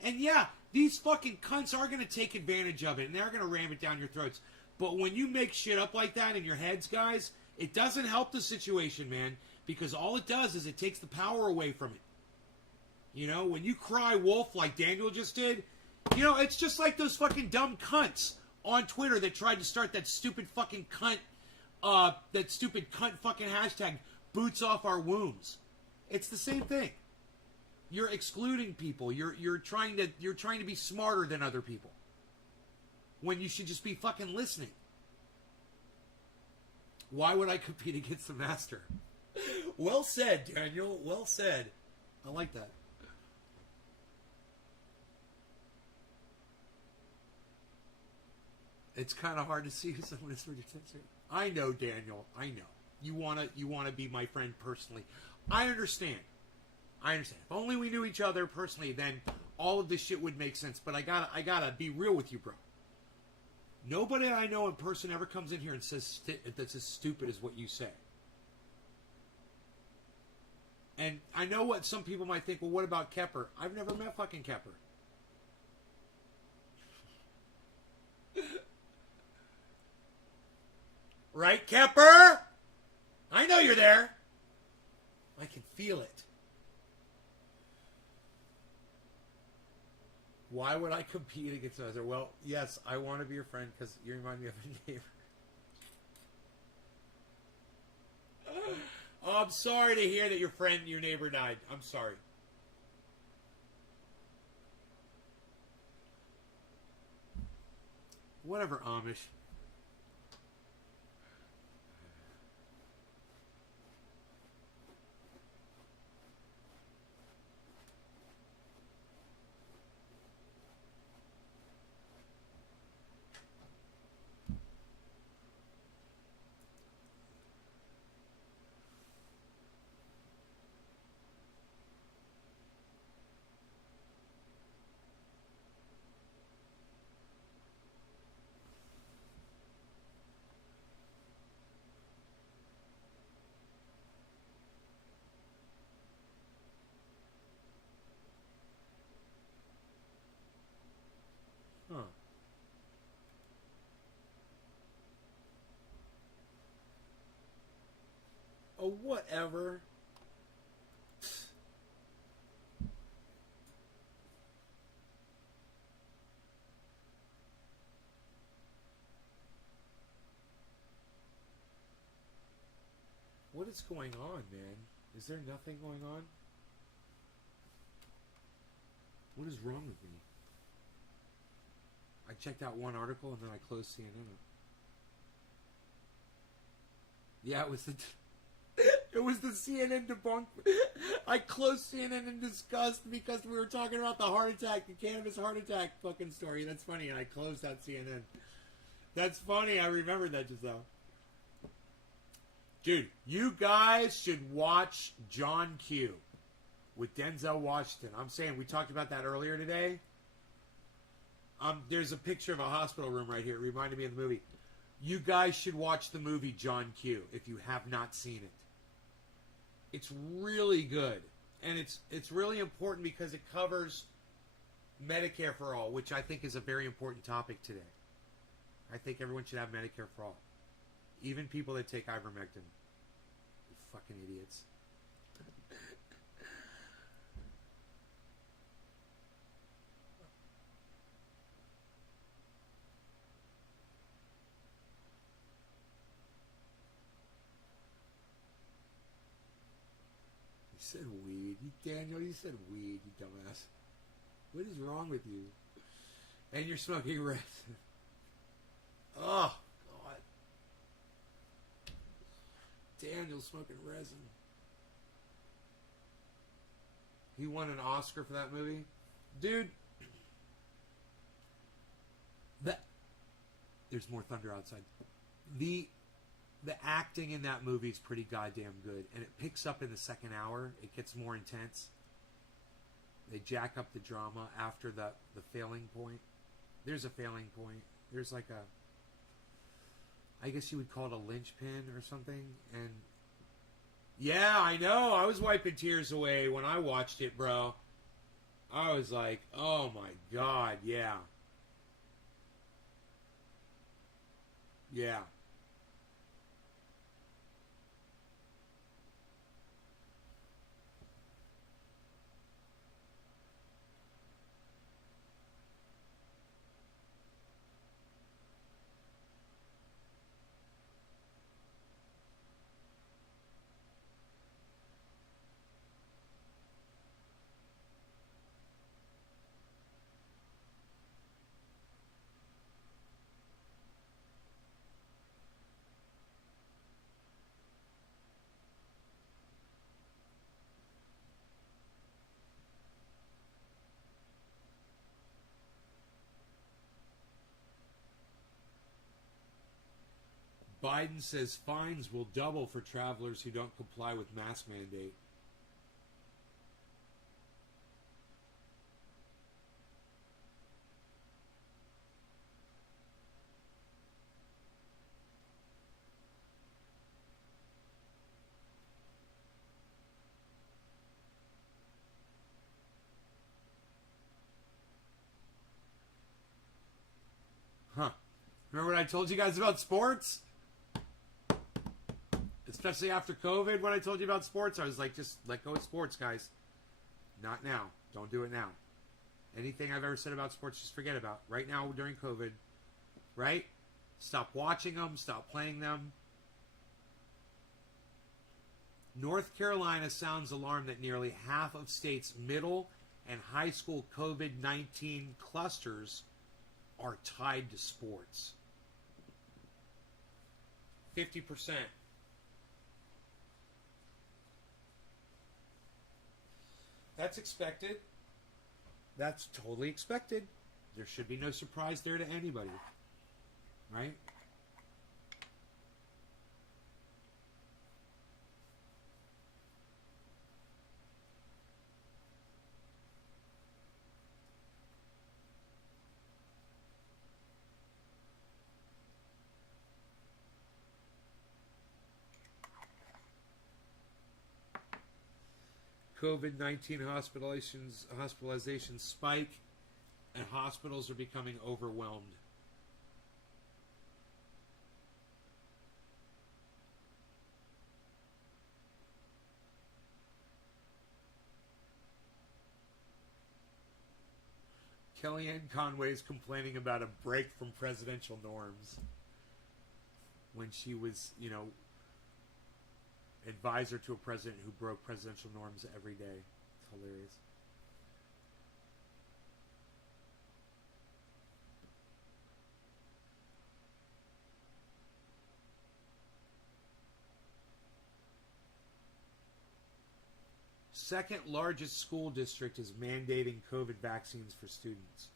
And yeah, these fucking cunts are going to take advantage of it, and they're going to ram it down your throats. But when you make shit up like that in your heads, guys, it doesn't help the situation, man. Because all it does is it takes the power away from it. You know, when you cry wolf like Daniel just did, you know, it's just like those fucking dumb cunts on Twitter that tried to start that stupid fucking cunt fucking hashtag, boots off our wombs. It's the same thing. You're excluding people. You're trying to be smarter than other people. When you should just be fucking listening. Why would I compete against the master? Well said, Daniel. Well said. I like that. It's kind of hard to see who someone is for defensive. I know, Daniel. I know. You wanna be my friend personally. I understand. If only we knew each other personally, then all of this shit would make sense. But I gotta be real with you, bro. Nobody I know in person ever comes in here and says that's as stupid as what you say. And I know what some people might think. Well, what about Kepper? I've never met fucking Kepper. Right, Kepper? I know you're there. I can feel it. Why would I compete against others? Well, yes, I want to be your friend because you remind me of a neighbor. Oh, I'm sorry to hear that your neighbor died. I'm sorry. Whatever, Amish. Huh. Oh, whatever. What is going on, man? Is there nothing going on? What is wrong with me? I checked out one article and then I closed CNN. Yeah, it was the CNN debunk. I closed CNN in disgust because we were talking about the heart attack, the cannabis heart attack fucking story. That's funny, and I closed out CNN. That's funny. I remembered that just now. Dude, you guys should watch John Q with Denzel Washington. I'm saying, we talked about that earlier today. There's a picture of a hospital room right here. It reminded me of the movie. You guys should watch the movie John Q if you have not seen it. It's really good. And it's really important because it covers Medicare for all, which I think is a very important topic today. I think everyone should have Medicare for all. Even people that take ivermectin. You fucking idiots. You said weed. Daniel, you said weed, you dumbass. What is wrong with you? And you're smoking resin. Oh, God. Daniel smoking resin. He won an Oscar for that movie? Dude. There's more thunder outside. The acting in that movie is pretty goddamn good. And it picks up in the second hour. It gets more intense. They jack up the drama after the failing point. There's a failing point. There's like I guess you would call it a linchpin or something. And yeah, I know. I was wiping tears away when I watched it, bro. I was like, oh my God, yeah. Yeah. Biden says fines will double for travelers who don't comply with mask mandate. Huh. Remember what I told you guys about sports? Especially after COVID, when I told you about sports, I was like, just let go of sports, guys. Not now. Don't do it now. Anything I've ever said about sports, just forget about. Right now, during COVID, right? Stop watching them. Stop playing them. North Carolina sounds alarm that nearly half of states' middle and high school COVID-19 clusters are tied to sports. 50%. That's expected. That's totally expected. There should be no surprise there to anybody. Right? COVID-19 hospitalizations spike, and hospitals are becoming overwhelmed. Kellyanne Conway is complaining about a break from presidential norms when she was, advisor to a president who broke presidential norms every day. It's hilarious. Second largest school district is mandating COVID vaccines for students.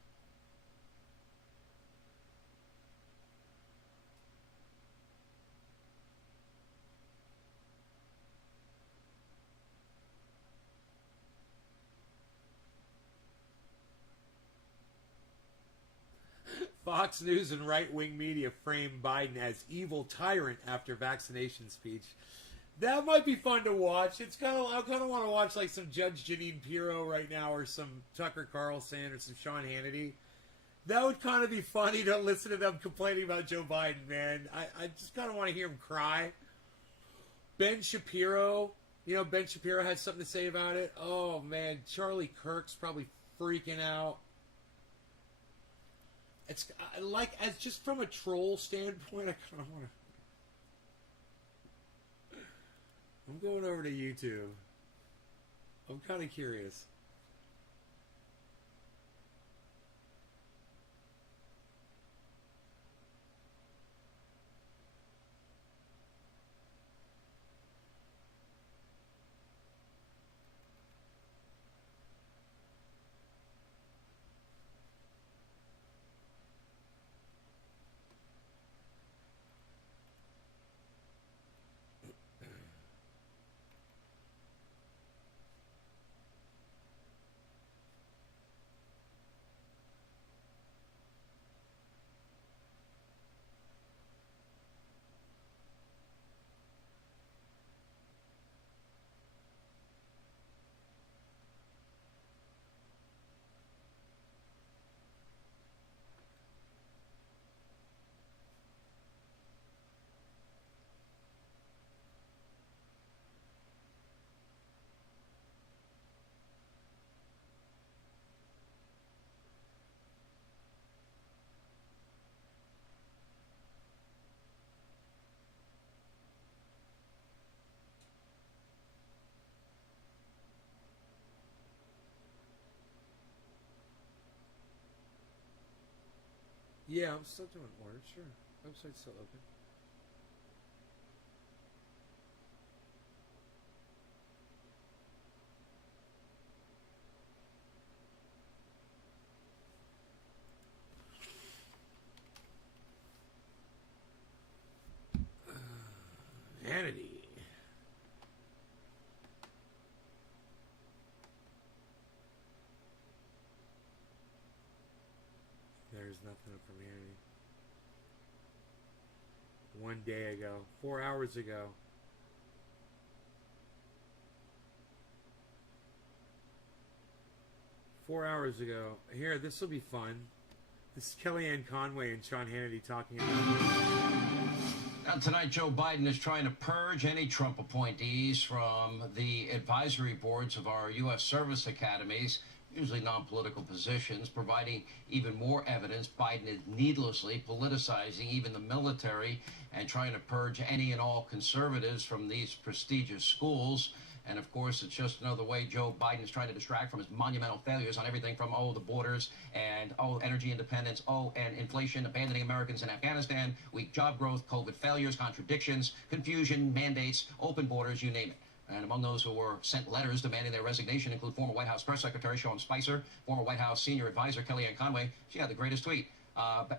Fox News and right-wing media frame Biden as evil tyrant after vaccination speech. That might be fun to watch. I kind of want to watch like some Judge Jeanine Pirro right now, or some Tucker Carlson, or some Sean Hannity. That would kind of be funny to listen to them complaining about Joe Biden, man. I just kind of want to hear him cry. Ben Shapiro, Ben Shapiro had something to say about it. Oh, man, Charlie Kirk's probably freaking out. It's like, as just from a troll standpoint, I kind of want to... I'm going over to YouTube. I'm kind of curious. Yeah, I'm still doing orders, sure. Website's still open. Vanity. There's nothing up from Vanity. 1 day ago. 4 hours ago. Here, this will be fun. This is Kellyanne Conway and Sean Hannity talking about... Now, tonight, Joe Biden is trying to purge any Trump appointees from the advisory boards of our U.S. service academies, usually non-political positions, providing even more evidence Biden is needlessly politicizing even the military and trying to purge any and all conservatives from these prestigious schools. And, of course, it's just another way Joe Biden is trying to distract from his monumental failures on everything from, the borders and, energy independence, and inflation, abandoning Americans in Afghanistan, weak job growth, COVID failures, contradictions, confusion, mandates, open borders, you name it. And among those who were sent letters demanding their resignation include former White House Press Secretary Sean Spicer, former White House Senior Advisor Kellyanne Conway. She had the greatest tweet.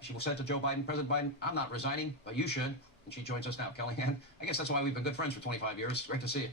She was sent to Joe Biden, President Biden, "I'm not resigning, but you should." And she joins us now. Kellyanne, I guess that's why we've been good friends for 25 years. Great to see you.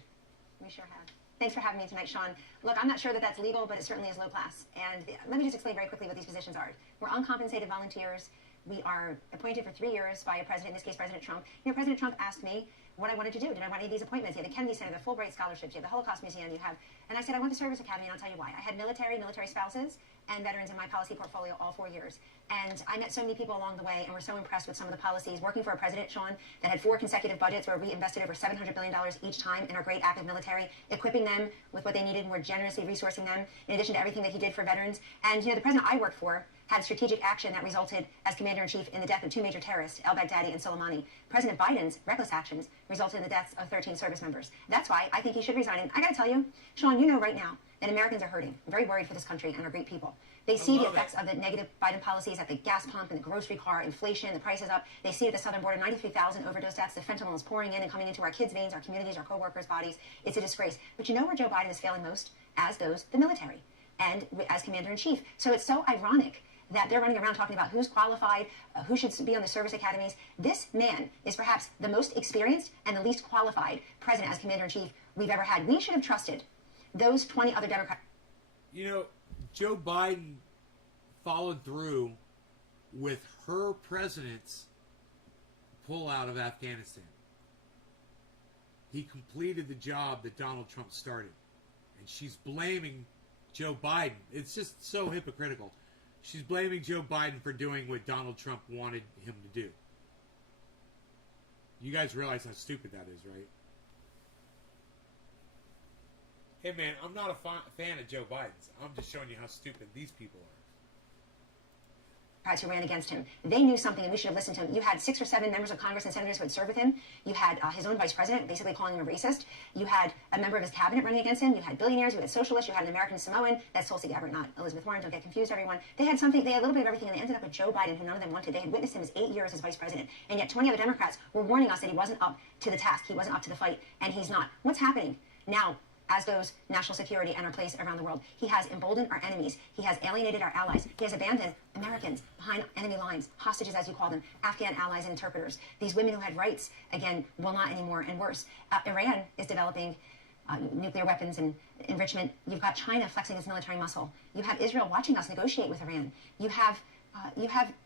We sure have. Thanks for having me tonight, Sean. Look, I'm not sure that that's legal, but it certainly is low class. And let me just explain very quickly what these positions are. We're uncompensated volunteers. We are appointed for 3 years by a president, in this case, President Trump. President Trump asked me what I wanted to do. Did I want any of these appointments? You have the Kennedy Center, the Fulbright Scholarships, you have the Holocaust Museum, and I said, I want the Service Academy, and I'll tell you why. I had military spouses, and veterans in my policy portfolio all 4 years. And I met so many people along the way and were so impressed with some of the policies. Working for a president, Sean, that had 4 consecutive budgets where we invested over $700 billion each time in our great active military, equipping them with what they needed, more generously resourcing them, in addition to everything that he did for veterans. And, the president I worked for had strategic action that resulted as commander-in-chief in the death of 2 major terrorists, al-Baghdadi and Soleimani. President Biden's reckless actions resulted in the deaths of 13 service members. That's why I think he should resign. And I got to tell you, Sean, right now that Americans are hurting. I'm very worried for this country and our great people. They see the effects of the negative Biden policies at the gas pump and the grocery car, inflation, the prices up. They see at the southern border 93,000 overdose deaths. The fentanyl is pouring in and coming into our kids' veins, our communities, our co-workers' bodies. It's a disgrace. But where Joe Biden is failing most? As does the military and as commander-in-chief. So it's so ironic that they're running around talking about who's qualified, who should be on the service academies. This man is perhaps the most experienced and the least qualified president as commander-in-chief we've ever had. We should have trusted those 20 other Democrats. Joe Biden followed through with her president's pullout of Afghanistan. He completed the job that Donald Trump started. And she's blaming Joe Biden. It's just so hypocritical. She's blaming Joe Biden for doing what Donald Trump wanted him to do. You guys realize how stupid that is, right? Hey, man, I'm not a fan of Joe Biden's. I'm just showing you how stupid these people are. Who ran against him. They knew something, and we should have listened to him. You had 6 or 7 members of Congress and senators who had served with him. You had his own vice president basically calling him a racist. You had a member of his cabinet running against him. You had billionaires. You had socialists. You had an American Samoan. That's Tulsi Gabbard, not Elizabeth Warren. Don't get confused, everyone. They had something. They had a little bit of everything, and they ended up with Joe Biden, who none of them wanted. They had witnessed him as 8 years as vice president, and yet 20 other Democrats were warning us that he wasn't up to the task. He wasn't up to the fight, and he's not. What's happening now? As goes national security and our place around the world. He has emboldened our enemies. He has alienated our allies. He has abandoned Americans behind enemy lines, hostages as you call them, Afghan allies and interpreters. These women who had rights, again, will not anymore, and worse. Iran is developing nuclear weapons and enrichment. You've got China flexing its military muscle. You have Israel watching us negotiate with Iran. You have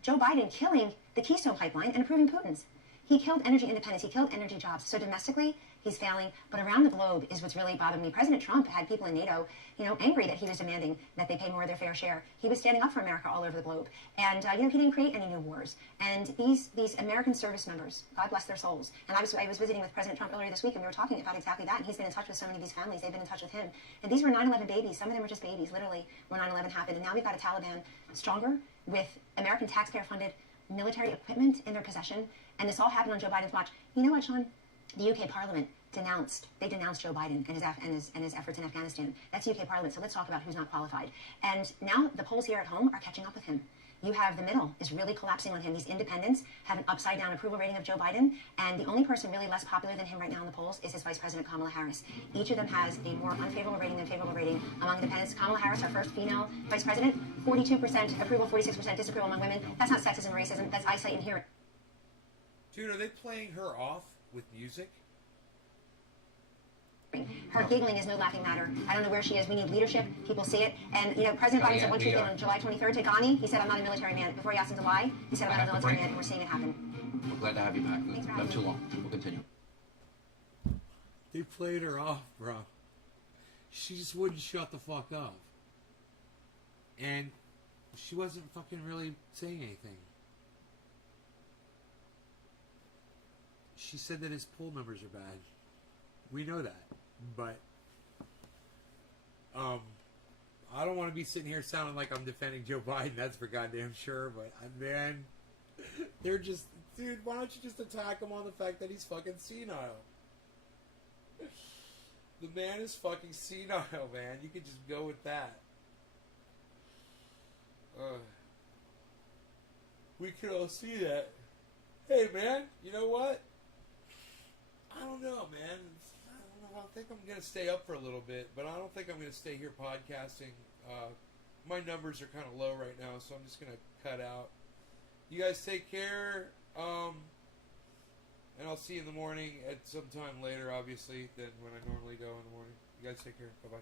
Joe Biden killing the Keystone Pipeline and approving Putin's. He killed energy independence. He killed energy jobs. So domestically, he's failing. But around the globe is what's really bothering me. President Trump had people in NATO, angry that he was demanding that they pay more of their fair share. He was standing up for America all over the globe. And, he didn't create any new wars. And these American service members, God bless their souls. And I was visiting with President Trump earlier this week, and we were talking about exactly that. And he's been in touch with so many of these families. They've been in touch with him. And these were 9/11 babies. Some of them were just babies, literally, when 9/11 happened. And now we've got a Taliban stronger with American taxpayer-funded military equipment in their possession, and this all happened on Joe Biden's watch. You know what, Sean? The UK Parliament denounced Joe Biden and his efforts in Afghanistan. That's UK Parliament, so let's talk about who's not qualified. And now the polls here at home are catching up with him. You have the middle is really collapsing on him. These independents have an upside-down approval rating of Joe Biden, and the only person really less popular than him right now in the polls is his Vice President Kamala Harris. Each of them has a more unfavorable rating than favorable rating among independents. Kamala Harris, our first female Vice President, 42% approval, 46% disapproval among women. That's not sexism and racism. That's eyesight and hearing. Dude, are they playing her off with music? Her giggling is no laughing matter. I don't know where she is. We need leadership. People see it. And, President Biden said one tweet on July 23rd to Ghani, he said, I'm not a military man. Before he asked him to lie, he said, I'm not a military man, and we're seeing it happen. We're glad to have you back. Thanks for having Not too me. long. We'll continue. They played her off, bro. She just wouldn't shut the fuck up. And she wasn't fucking really saying anything. She said that his poll numbers are bad. We know that. But I don't want to be sitting here sounding like I'm defending Joe Biden. That's for goddamn sure. But man, they're just, dude. Why don't you just attack him on the fact that he's fucking senile? The man is fucking senile, man. You could just go with that. We could all see that. Hey, man. You know what? I don't know, man. I think I'm going to stay up for a little bit, but I don't think I'm going to stay here podcasting. My numbers are kind of low right now, so I'm just going to cut out. You guys take care, and I'll see you in the morning at some time later, obviously, than when I normally go in the morning. You guys take care. Bye-bye.